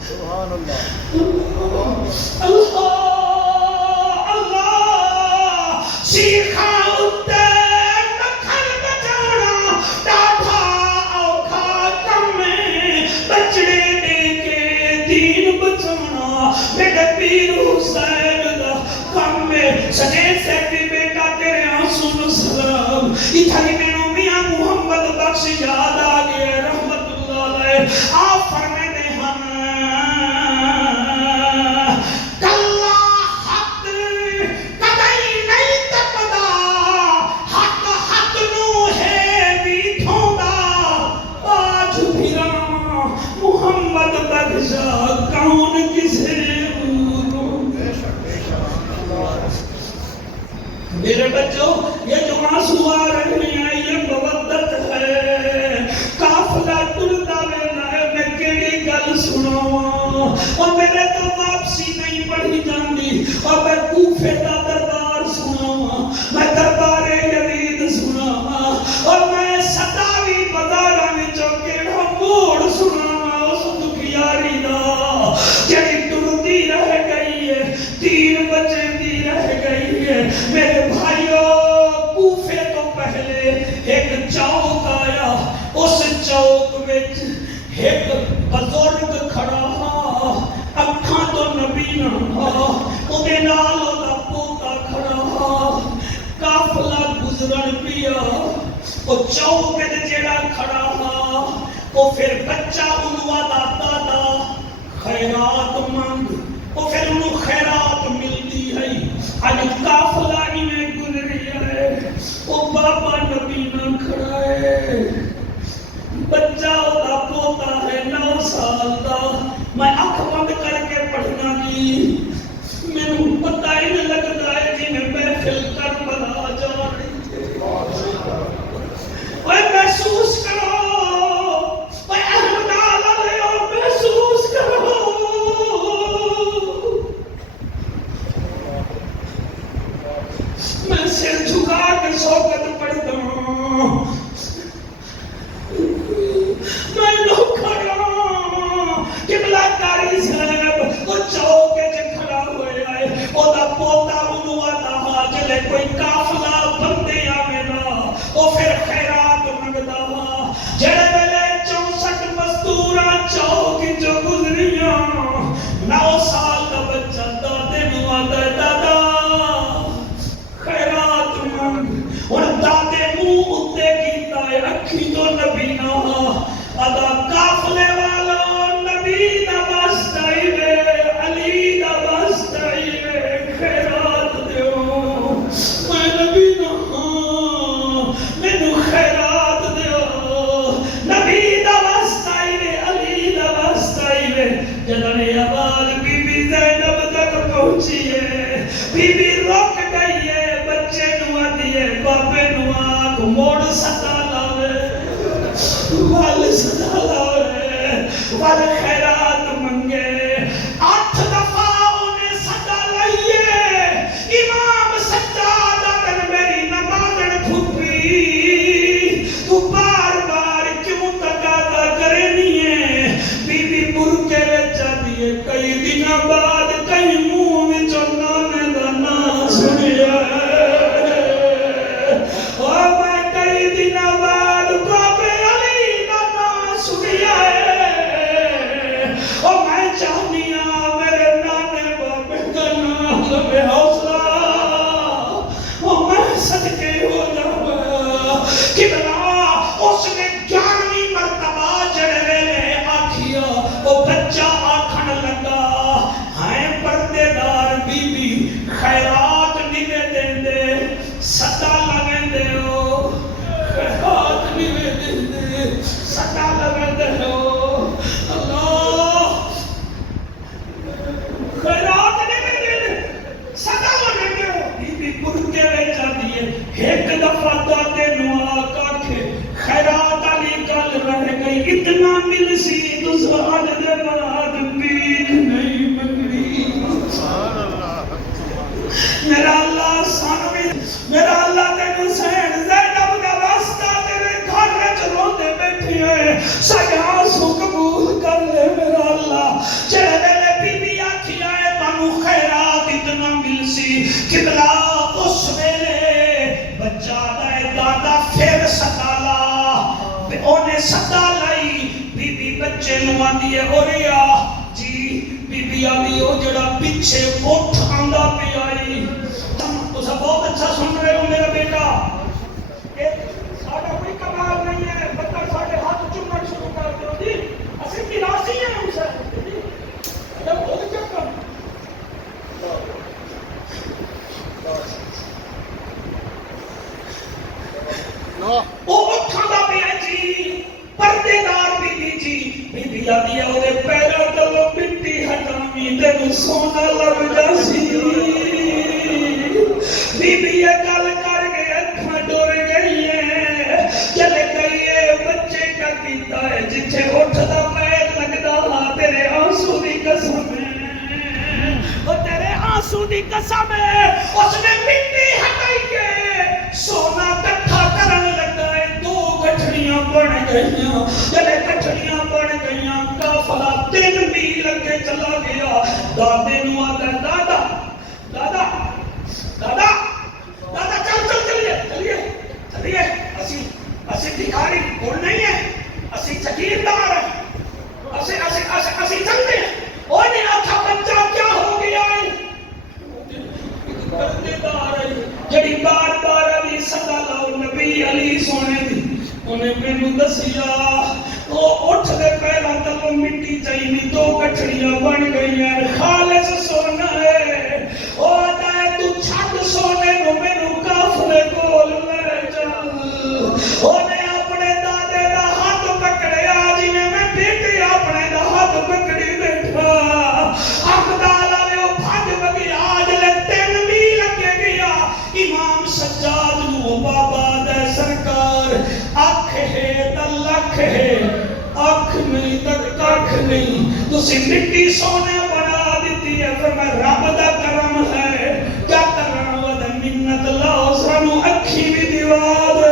سبحان اللہ اللہ اللہ سیخاں اتے مکھن بچانا ڈاٹھا اوکھا کم ہے بچڑے دے کے دین بچانا میرے پیر حسین دا کم ہے سجے سے بھی بیٹا تیرے آنسو نو سلام اتھائی میں میاں محمد بخش یاد آ گیا رحمت اللہ علیہ آپ فرمیندے ہم کلا حق کدئی نہیں تپدا حق حق نو ہے بھی تھوندا آج پھراں محمد بخشا کون کسے میرے بچوں یہ جو آنسو آ رہے ہیں یہ مودت ہے قافلہ ٹرتا ویندا ہے میں کیڑی گل سناواں اور میرے تو واپسی نہیں پڑھی جاندی اور میں کوفے دا دربار سناواں میں دربار یزید سناواں اور میں ستاوی بازاراں وچوں کیڑا موڑ سناواں اس دکھیاری دا جڑی ٹرتی رہ گئی ہے 3 بچے دی رہ گئی ہے میرے بھائیوں کوفے تو پہلے ایک چوک آیا اس چوک وچ ایک بزرگ کھڑا ہا اکھاں تو نبی نہ ہا اودے نال دا پوتا کھڑا ہا قافلہ گزرن پیا او چوک وچ جڑا کھڑا ہا او پھر بچہ انہوں دا دادا خیرات مانگ او پھر انہوں خیرات ملتی ہے آج قافلہ ہی میں گزری ہے او بابا نبی نہ کھڑا ہے بچہ ہوتا پوتا ہے 9 سال دا میں اکھ بند کر کے پڑھنا جی میں پتہ ہی نہیں لگتا ہے جی میں محفل کربلا جا رہی ہے اوے محسوس کرو اوے احمد علیہ محسوس کرو میں سر جھکا کے شوقت پڑھتا ہوں میں لوگ کھڑا قبلہ کاری صاحب وہ چوکے سے کھڑا ہوئے آئے وہ دا پوتا انہوں آتا ہا جلے کوئی قافلہ بندے آمینا وہ پھر خیرات منگتا ہا جڑے ویلے 64 مزدوراں چوکی جو گزریاں 9 سال کا بچہ دادے نو آتا ہے دادا اور دادے منہ اتے کیتا ہے اکھی تو نبی نہ ادا قافلے والا نبی دا واسطائی وے علی دا واسطائی وے خیرات دیو میں نبی نہ میں نو خیرات دیو نبی دا واسطائی وے علی دا واسطائی وے جدنے آواز بی بی زینب تک پہنچی ہے بی بی رک گئی ہے بچے نوا دیئے باپے نوا کو موڑ ستا لاوے وال ستا لاوے وال خیرات منگے 8 دفعہ انہیں ستا لائیے امام سجادہ تن میری نمازن پھپی تو بار بار کیوں تقاضا کرنی ہے بی بی برکے وچا دیئے کئی دن بعد کئی منہ وچوں نانے دا نا سنیا اتنا مل سی تو سوال دے بعد بید نہیں منگی میرا اللہ سانوی میرا اللہ تین حسین زینب کا واسطہ تیرے گھر میں چلوندے بیٹھی ہے ساڑھے آنسو قبول کر لے میرا اللہ چہرے لے بی بی آکھی آئے تانو خیرات اتنا مل سی قبلہ اس ویلے بچہ دائے دادا پھر ستالا انہیں ستا لائی بی بی بچے نوان دیئے ہو ریا جی بی بی آدھی ہو جڑا پیچھے اٹھ آندہ پہ آئی تو سب بہت اچھا سن رہے ہو میرا بیٹا ساڑھا کوئی کمال نہیں ہے بطر جاتی ہے وہ پیروں تلوں مٹی ہٹامی تینوں سونا لگ جاسی بی بی یہ گل کر کے اکھاں ڈور گئی ہے چلے گئی ہے بچے کا کیتا ہے جتھے اٹھدا پیر لگدا ہاں تیرے آنسو دی قسم ہے وہ تیرے آنسو دی قسم ہے اس نے مٹی ہٹائی کے سونا کٹھا کرن لگا ہے دو گٹھڑیاں بن گئیاں جلے گٹھڑیاں بن گئیاں قافلہ 3 میل اگے چلا گیا دادے نو آتا دادا دادا دادا دادا چل چلیے چلیے چلیے اسی بھکاری کون نہیں ہے اسی چکیردار ہیں اسی چلتے ہیں اور نے آکھا بچہ کیا ہو گیا ہے پردے دار ہے جڑی بار بار علی صدا لاؤ نبی علی سونے دی انہیں مینوں دسیا وہ اٹھ دے پہلا تلوں مٹی چاہیے دو گٹھڑیاں بن گئی ہیں خالص سونا ہے وہ آتا ہے تو چھٹ سونے نو مینوں کافلے کول لے چل انہیں اپنے دادے دا ہاتھ پکڑیا جی میں بیٹے اپنے دا ہاتھ پکڑی بیٹھا اقدال آئے وہ بھاگ بگی آج لے 3 میل لگے گیا امام سجاد نو بابا دے سرکار اکھ ہے تلک ہے اکھ نہیں تک ککھ نہیں تسی مٹی سونے بنا دیتی ہے پھر میں رب دا کرم ہے کیا کرنا ود منت لاؤ سانو اکھی بھی دیوا دو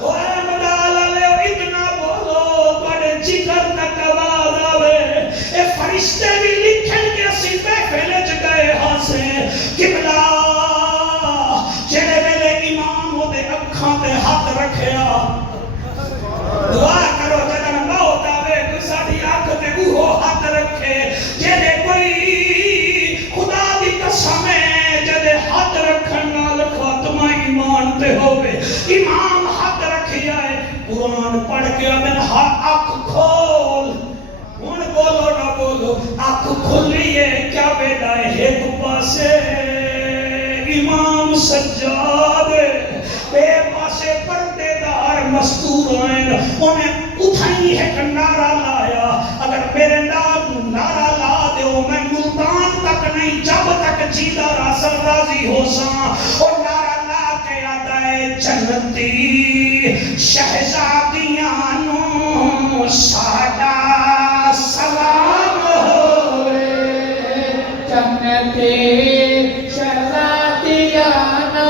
اوے مدالا لے اتنا بولو بڑے جگر تک آواز آوے اے فرشتے بھی لکھن کے اسی محفل چ گئے ہاسے قبلہ جڑے ویلے امام وہ دے اکھاں تے ہاتھ رکھیا دعا کرو جدن موت آوے کوئی ساڑھی آنکھ تے وہ ہاتھ رکھے جدے کوئی خدا دی قسم ہے جدے ہاتھ رکھن نال خاتمہ ایمان تے ہوئے امام ہاتھ رکھیا ہے قرآن پڑھ کے ابن آنکھ کھول ان بولو نہ بولو آنکھ کھلی ہے کیا بیٹا ہے ایک پاسے امام سجاد بے پاسے پردے دار مستور آئیں انہیں اٹھائی ہے کہ نعرہ لایا اگر میرے نعرہ لا دیو میں ملتان تک نہیں جب تک جیدہ راسل راضی ہو ساں اور نعرہ لا کے آتا ہے جنتی شہزادیانوں ساڈا سلام ہوئے جنتی جنتی شہزادیانہ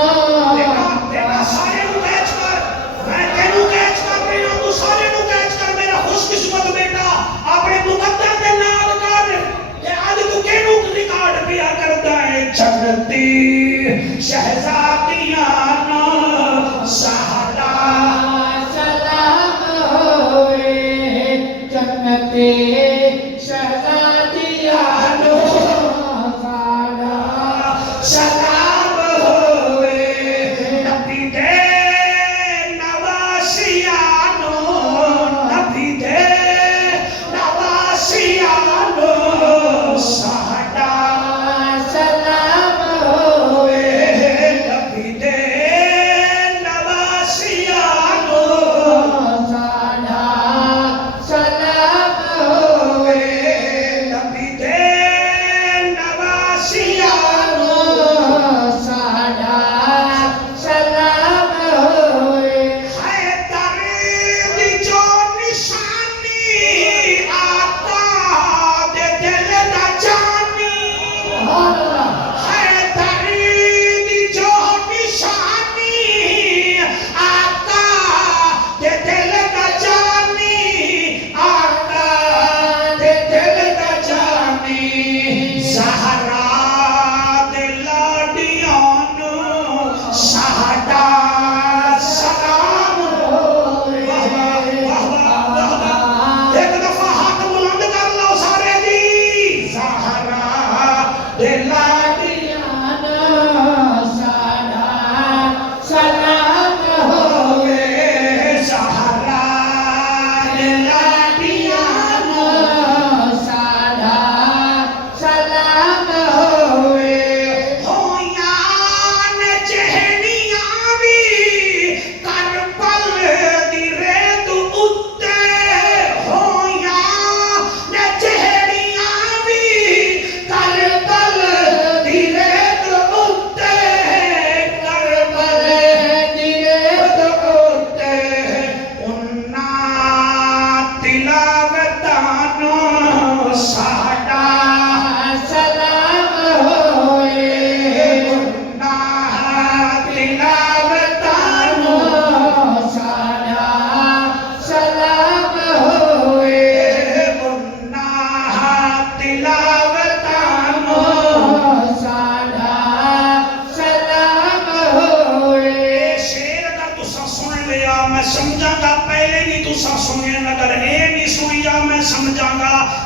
ساڈا سلام ہوئے جنتی شہزادیانہ ساڈا سلام ہوئے نبی دے نواسیانو نبی دے نواسیانو ساڈا سلام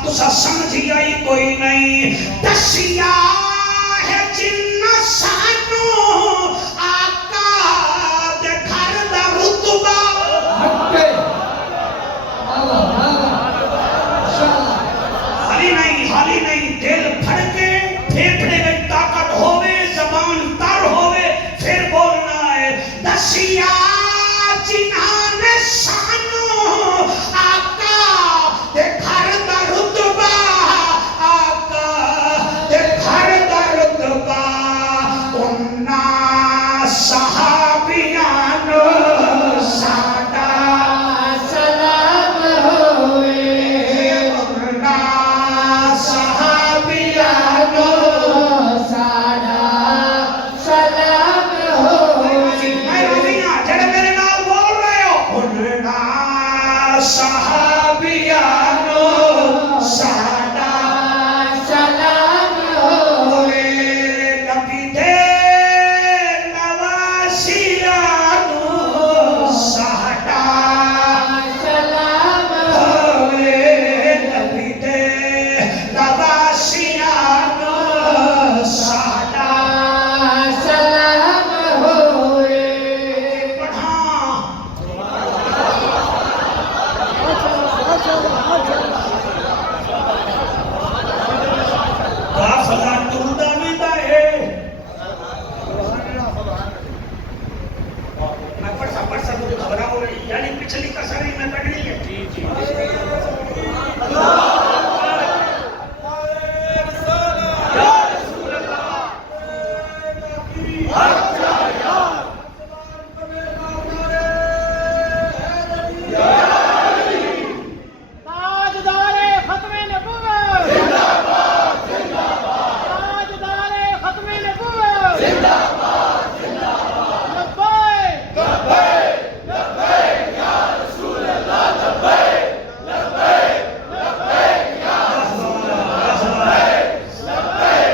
تسا سمجھی آئی کوئی نہیں دسیا ہے جن سانو آقا دے گھر دا رتبہ ہٹے حالی نہیں دل پھڑکے پھیپھڑے میں طاقت ہوئے زبان تر ہوئے پھر بولنا ہے دسیا جنہاں نے سانو آقا دے گھر دا رتبہ آقا دے گھر دا رتبہ انہاں صحابیانو ساڈا سلام ہوئے انہاں صحابیانو ساڈا سلام ہوئے میں روزیاں جڑے میرے نال بول رہے ہو انہاں صحابیانو ساڈا سلام ہوئے نبی دے نواسیانو ساڈا سلام ہوئے نبی دے نواسیانو ساڈا سلام ہوئے پڑھاں قافلہ ٹردا ویندا ہے میں پڑھ سا مجھے گھبراہ ہو رہی یعنی پچھلی کسری میں پڑھنی ہے تاجدار ختم نبوت زندہ باد زندہ باد تاجدار ختم نبوت زندہ باد زندہ باد لبیک لبیک یا رسول اللہ لبیک لبیک لبیک یا رسول اللہ لبیک لبیک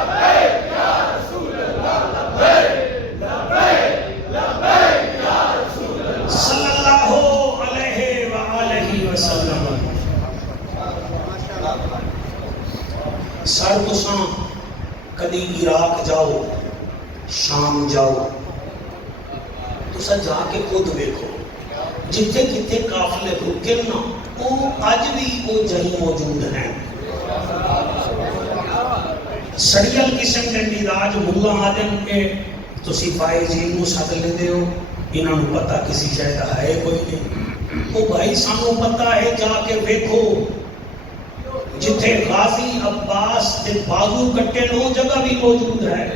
لبیک یا رسول اللہ لبیک لبیک لبیک یا رسول اللہ صلی اللہ علیہ وآلہ وسلم سر تساں کدی عراق جاؤ شام جاؤ تساں جا کے خود دیکھو جتھے کتھے قافلے رکے نا وہ اج بھی وہ جہی موجود ہیں سڑیل قسم کے مزاج ملا آدم کے تسی فائز جی سد لیندے ہو انہاں نوں پتہ کسی شے دا ہے کوئی نہیں وہ بھائی سانوں پتہ ہے جا کے دیکھو جتھے غازی عباس دے بازو کٹے لو جگہ بھی موجود ہے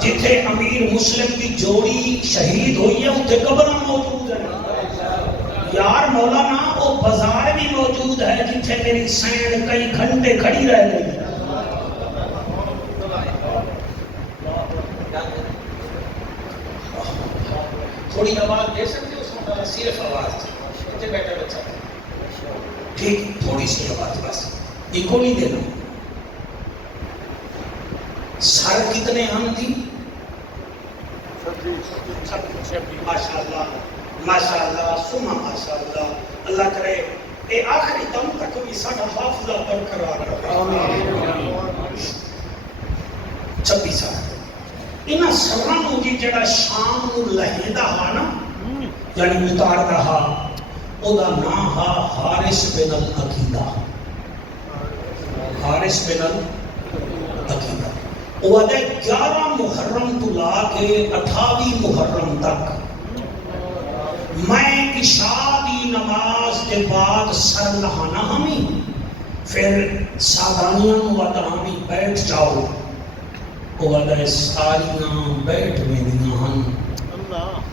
جتھے امیر مسلم کی جوڑی شہید ہوئی ہے اتھے قبراں موجود ہے یار مولانا وہ بازار بھی موجود ہے جتھے میری سین کئی گھنٹے کھڑی رہ گئی تھوڑی آواز دے سکتے ہو اس میں صرف آواز اتنے بیٹھا بچہ ٹھیک تھوڑی سی آواز بس ایکو نہیں دینا سر کتنے ہم تھی ماشاءاللہ ماشاءاللہ سنا ماشاءاللہ اللہ کرے اے آخری دم تک بھی ساڈا حافظہ برقرار رہے 26 سال انہاں سرانوں جی جڑا شام نو لہیندا ہا نا یعنی اتاردا ہا او دا نام ہا حارث بن العقیدہ حارث بن العقیدہ او ادے 11 محرم تو لا کے 28 محرم تک میں عشاء دی نماز کے بعد سر نہانا ہمیں پھر سادانیاں وعدہ ہمیں بیٹھ جاؤ وعدہ ساریاں بیٹھ ویندیاں ہن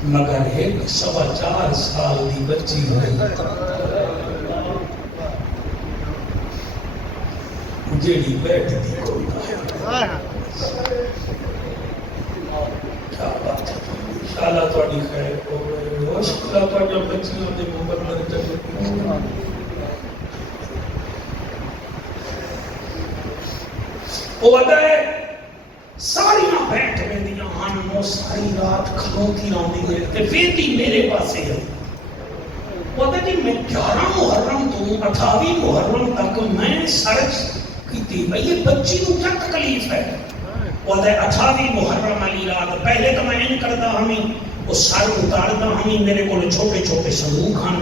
مگر ایک 4.25 سال دی بچی ہوئی جیڑی بیٹھ دی کوئی کیا بات ہے انشاءاللہ تھوڑی خیر ہو گئے انشاءاللہ تھوڑی بچیوں دے مبرر چلے وہ وعدہ ہے ساریاں بیٹھ ویندیاں ہن وہ ساری رات کھلوتی رہندی ہے تے ویندی میرے پاسے ہے وہ تے میں 11 محرم تو 28 محرم تک میں سرچ کی تھی بھئی یہ بچی کو کیا تکلیف ہے. وہ 28 محرم والی رات پہلے تو میں ان کرتا ہمیں وہ سر اتارتا ہمیں میرے کو چھوٹے چھوٹے صندوق ہیں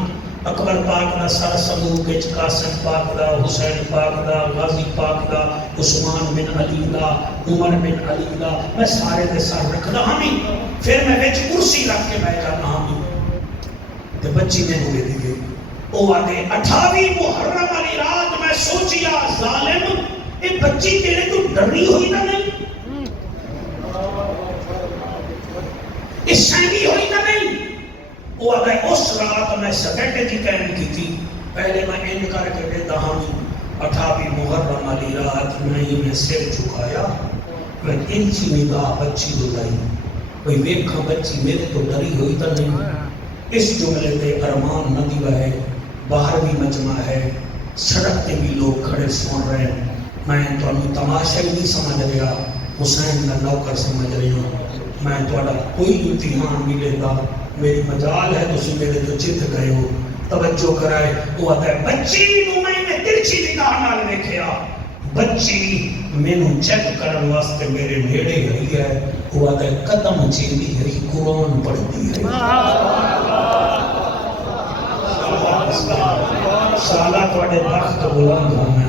اکبر پاک دا سر صندوق وچ قاسم پاک دا حسین پاک دا غازی پاک دا عثمان بن علی دا عمر بن علی دا میں سارے دے سر رکھدا ہمیں پھر میں وچ کرسی رکھ کے بیٹھ جاتا ہمیں تے بچی میں ہوئے دی گئی او آدھے 28 محرم والی رات میں سوچیا ظالم یہ بچی تیرے تو ڈری ہوئی نہ نہیں اس سینگی ہوئی نہ نہیں. وہ آدھے اس رات میں سٹریٹجی قائم کی تھی پہلے میں ان کر کے دیتا ہوں 28 محرم والی رات میں سر جھکایا میں انچی نگاہ بچی کو لائی کوئی ویکھا بچی میرے تو ڈری ہوئی تو نہیں. اس جملے تے ارمان ندی ہے باہر بھی مجمع ہے سڑک تے بھی لوگ کھڑے سن رہے ہیں میں تو تماشا ہی نہیں سمجھ رہا حسین کا نوکر سمجھ رہی ہوں میں تھوڑا کوئی امتحان ملے گا میری مجال ہے تو میرے تو جت گئے ہو توجہ کرائے. وہ آتا ہے بچی نو میں نے ترچھی نگاہ نال دیکھیا بچی مینوں چیک کرن واسطے میرے نیڑے گئی ہے. وہ آتا ہے قدم چیندی ہے قرآن پڑھتی ہے سالہ تھوڑے بخت بلند ہونا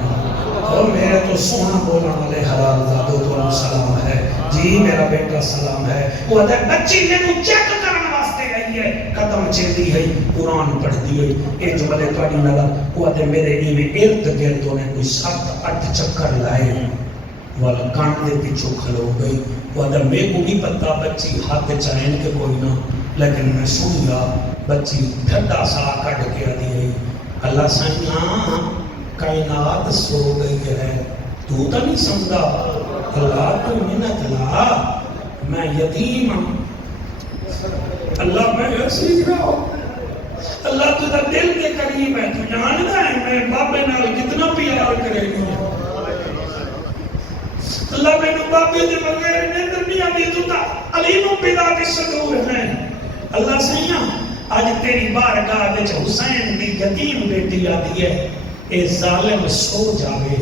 اور میرے تو سونا بولنے والے حلال زادو تو سلام ہے جی میرا بیٹا سلام ہے. وہ آتا ہے بچی مینوں چیک کرن واسطے آئی ہے قدم چیندی ہے قرآن پڑھتی ہے. یہ جو بلے تھوڑی نظر وہ آتا ہے میرے ایویں ارد گرد نے کوئی 7-8 چکر لائے والا کان دے پیچھو کھلو گئی. وہ آتا ہے میرے کو نہیں پتا بچی ہاتھ چائن کے کوئی نہ لیکن میں سنیا بچی ڈھڈا سا کٹ کے آدھی ہے اللہ سائیاں کائنات سو گئی ہے تو نہیں سمجھا اللہ تو منت لا میں یتیم ہوں اللہ میں ایسی رہا ہوں اللہ تجھا دل کے قریب ہے تو جاننا ہے میں بابے نال کتنا پیار کرے گا اللہ میں نے بابے دے بغیر نیندر نہیں آتی تو تا علیم و پیدا کی صدور ہے. اللہ سیاں آج تیری بارگاہ دے حسین دی یتیم بیٹی آتی ہے اے ظالم سو جاوے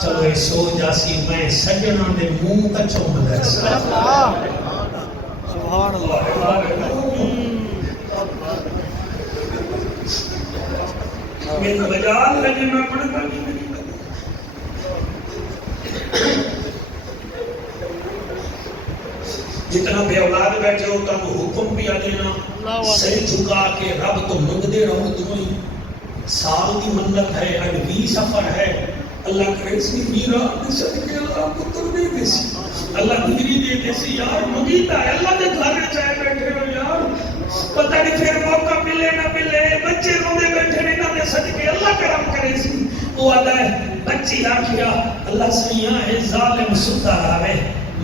چلو اے سو جاسی میں سجنہ دے منہ کا چوم دے سبحان اللہ میں بجال ہے جی میں پڑھتا نہیں جتنا بے اولاد بیٹھے ہوتا وہ حکم پیا دینا سر جھکا کے رب تو منگ دے رہو تمہیں سال کی منت ہے اڈوی سفر ہے اللہ کرے سی میرا صدقے اللہ پتر دے دیسی اللہ دیگری دے دیسی یار مگیتا ہے اللہ دے گھر چاہے بیٹھے ہو یار پتہ نہیں پھر موقع ملے نہ ملے بچے روندے بیٹھے نہیں نہ دے صدقے اللہ کرم کرے سی. وہ آدھا ہے بچی آکھیا اللہ سیاں اے ظالم ستا آوے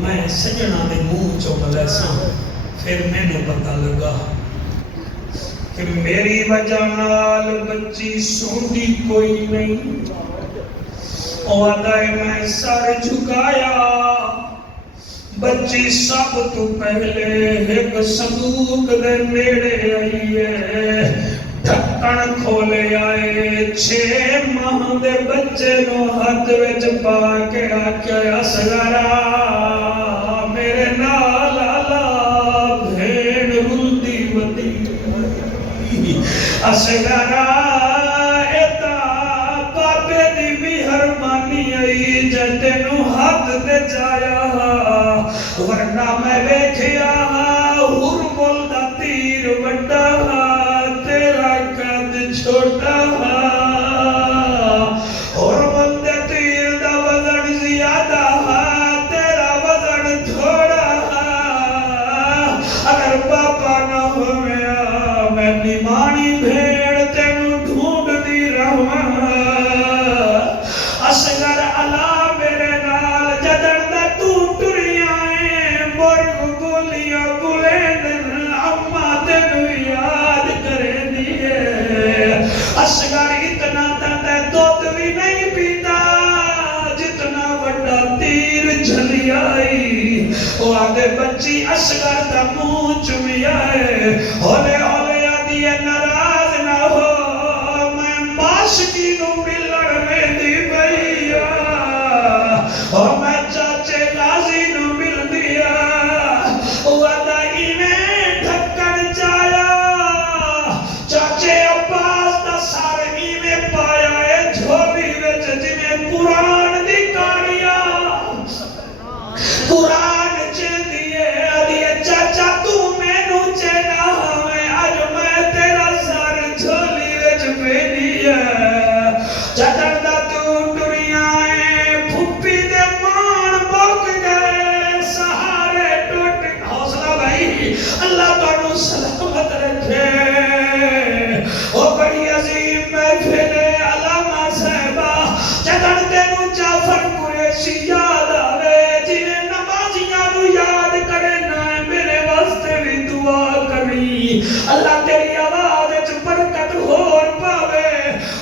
میں سجنہ دے منہ چو ملیساں پھر میں نے پتہ لگا کہ میری وجہ نال بچی سوندی کوئی نہیں. آدھا ہے میں سر جھکایا بچی سب تو پہلے ایک صندوق دے نیڑے آئی ہے ڈھکن کھولے آئے 6 ماہ دے بچے نو ہاتھ وچ پا کے آکھیا اصغرا میرے نال آلا بھیڑ رلدی ودی اصغرا ایتا بابے دی مہربانی آئی جتے نو ہاتھ دے جایا ورنہ میں ویکھیا ہور بولدا تیر وڈا تیرا قد چھوٹا اور بندے تیر دا وزن زیادہ تیرا وزن تھوڑا اگر پاپا نہ ہویا میں نمانی بھیڑ تینو ڈھونڈ دی رہواں اصغر علا میرے نال جدن دا تو ٹری آئے مرغ بولیاں بلین اما تینو یاد کرے دیئے اصغر اتنا تے دودھ بھی نہیں پیتا جتنا وڈا تیر جھلی آئی. وہ آدھے بچی اصغر دا منہ چمی آئے ہولے ہولے آدھی ناراض نہ ہو قرآن دی کاریا قرآن چیندیے آدھیے چاچا تو میں نو چینا ہمیں آج میں تیرا سر جھولی وچ پیدی ہے چچڑ دا تو ٹریاں پھپی دے مان بک گئے سہارے ٹوٹ حوصلہ بھائی اللہ تانوں سلامت رکھے او بڑی عظیم محفل علامہ صاحبہ چچڑ تینوں جعفر قریشی یاد آوے جنہیں نمازیاں نو یاد کرے نہ میرے واسطے بھی دعا کری اللہ تیری آواز وچ برکت ہور پاوے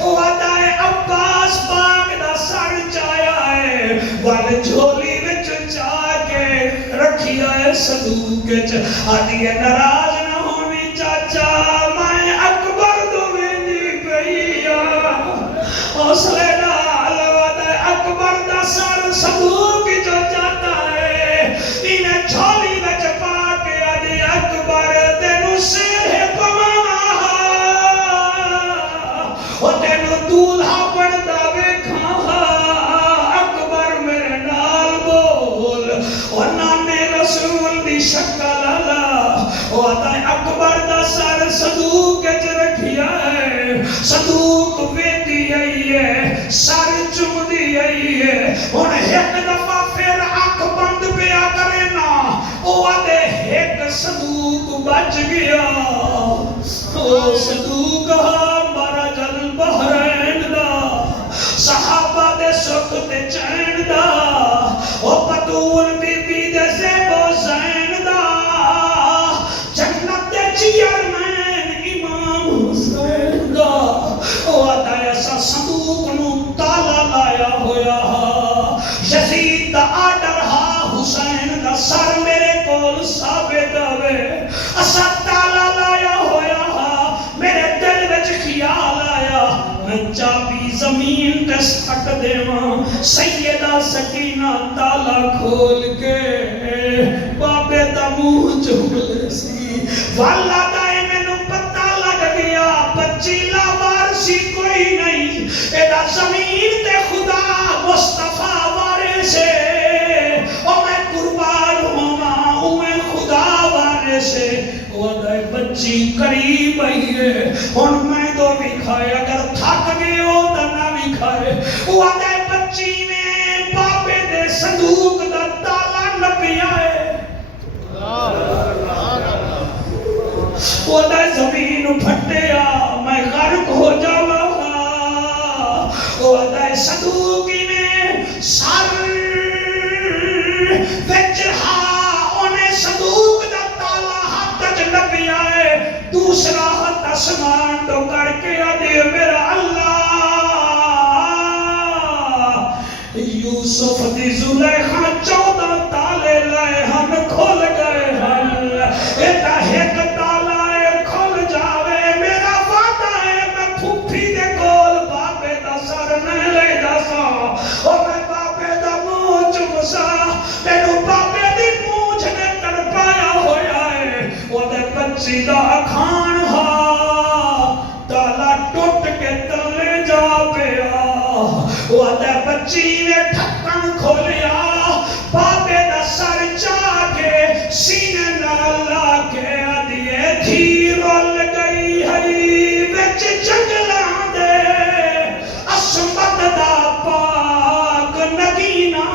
او آتا ہے عباس پاک دا سر چایا ہے وال جھولی وچ چا کے رکھیا ہے صندوق وچ آدھی ہے ناراض نہ ہونی چاچا میں اکبر دو ویندی پئیا حوصلے نال وعدہ اکبر دا سر صندوق جو جاتا ہے انہیں جھولی وچ پا کے آدھی اکبر تینوں سیرے پواں او تینوں دولہا بڑھدا ویکھاں اکبر میرے نال بول او نانے رسول دی شکل لالا او آتا ہے اکبر دا سر صندوق وچ رکھیا ہے صندوق ویندی آئی ہے سر چمدی آئی ہے ہن ایک دفعہ پھر آنکھ بند پیا کرے نا او آدھے ایک صندوق بچ گیا او صندوق ہمارا جل بحرین دا صحابہ دے سکھ تے چین دا او پتول بی بی دے زیب و زین دا جنت دے چیئرمین امام حسین دا او آدھا ایسا صندوق نو تالا لایا ہویا یزید دا آڈر ہا حسین دا سر میرے کول ثابت آوے اسا تالا لایا ہویا میرے دل وچ خیال آیا میں چابی زمین تے سٹ دیواں سیدہ سکینہ تالا کھول کے بابے دا منہ چولے سی والا دائے مینوں پتہ لگ گیا بچی لاوارسی کوئی نہیں ایدہ زمین تے خدا مصطفیٰ وارث ہے او میں قربان ہوا او میں خدا وارث ہے او دائے بچی قریب ہی ہے ہن میں دو بھی کھائے اگر تھک گئے ہو تو نہ بھی کھائے او دائے بچی میں بابے دے صندوق دا تالا نپیا ہے وہ دائے زمین پھٹیا میں غرق ہو جاوا وہ دائے صندوقی میں سر وچہا انہیں صندوق دا تالا ہاتھ جنبیا ہے دوسرا ہاتھ اسمان تو کر کے آدھے میرا اللہ یوسف دی زلیخا 14 تالے لائے ہم کھول گئے ہم ایتا ایک تالا ہے کھول جاوے میرا وعدہ ہے میں پھوپھی دے کول بابے دا سر نہیں لے دا سا اور میں بابے دا منہ چمسا تینوں بابے دی مونچھ نے تڑپایا ہویا ہے وہ دے بچی دا کھان ہا تالا ٹوٹ کے تلے جا پیا وہ دے بچی نے ٹھکن کھولیا بابے دا سر چاہ کے سینے لالا کے آدھیے تھی رول گئی ہے وچ جنگلاں دے عصمت دا پاک نگینا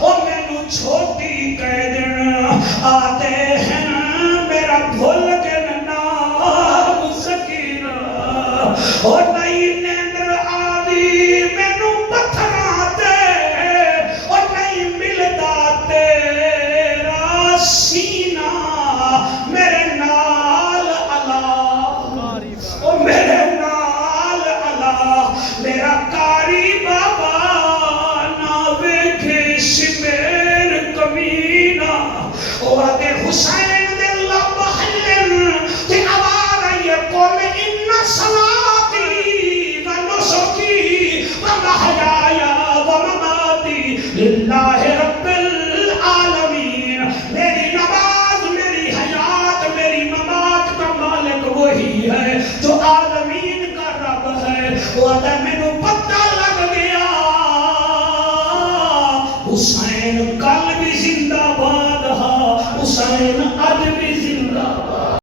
او مینوں چھوٹی کہہ دن آتے ہیں میرا بھول کے نام سکینہ او نئی نیندر آدھی مینوں پتھر آتے او نہیں ملدا تیرا سینہ میرے نال اللہ او میرے نال اللہ میرا کاری بابا نہ ویکھے شمیر کمینہ او آدھے حسین دے لب حلن تے آوارا یہ قول ان صلاتی و نسکی و محیایا و مماتی للہ رب العالمین میری نماز میری حیات میری ممات کا مالک وہی ہے جو عالمین کا رب ہے وہ آدھے میں نو پتہ لگ گیا حسین کل بھی زندہ باد ہا، حسین اج بھی زندہ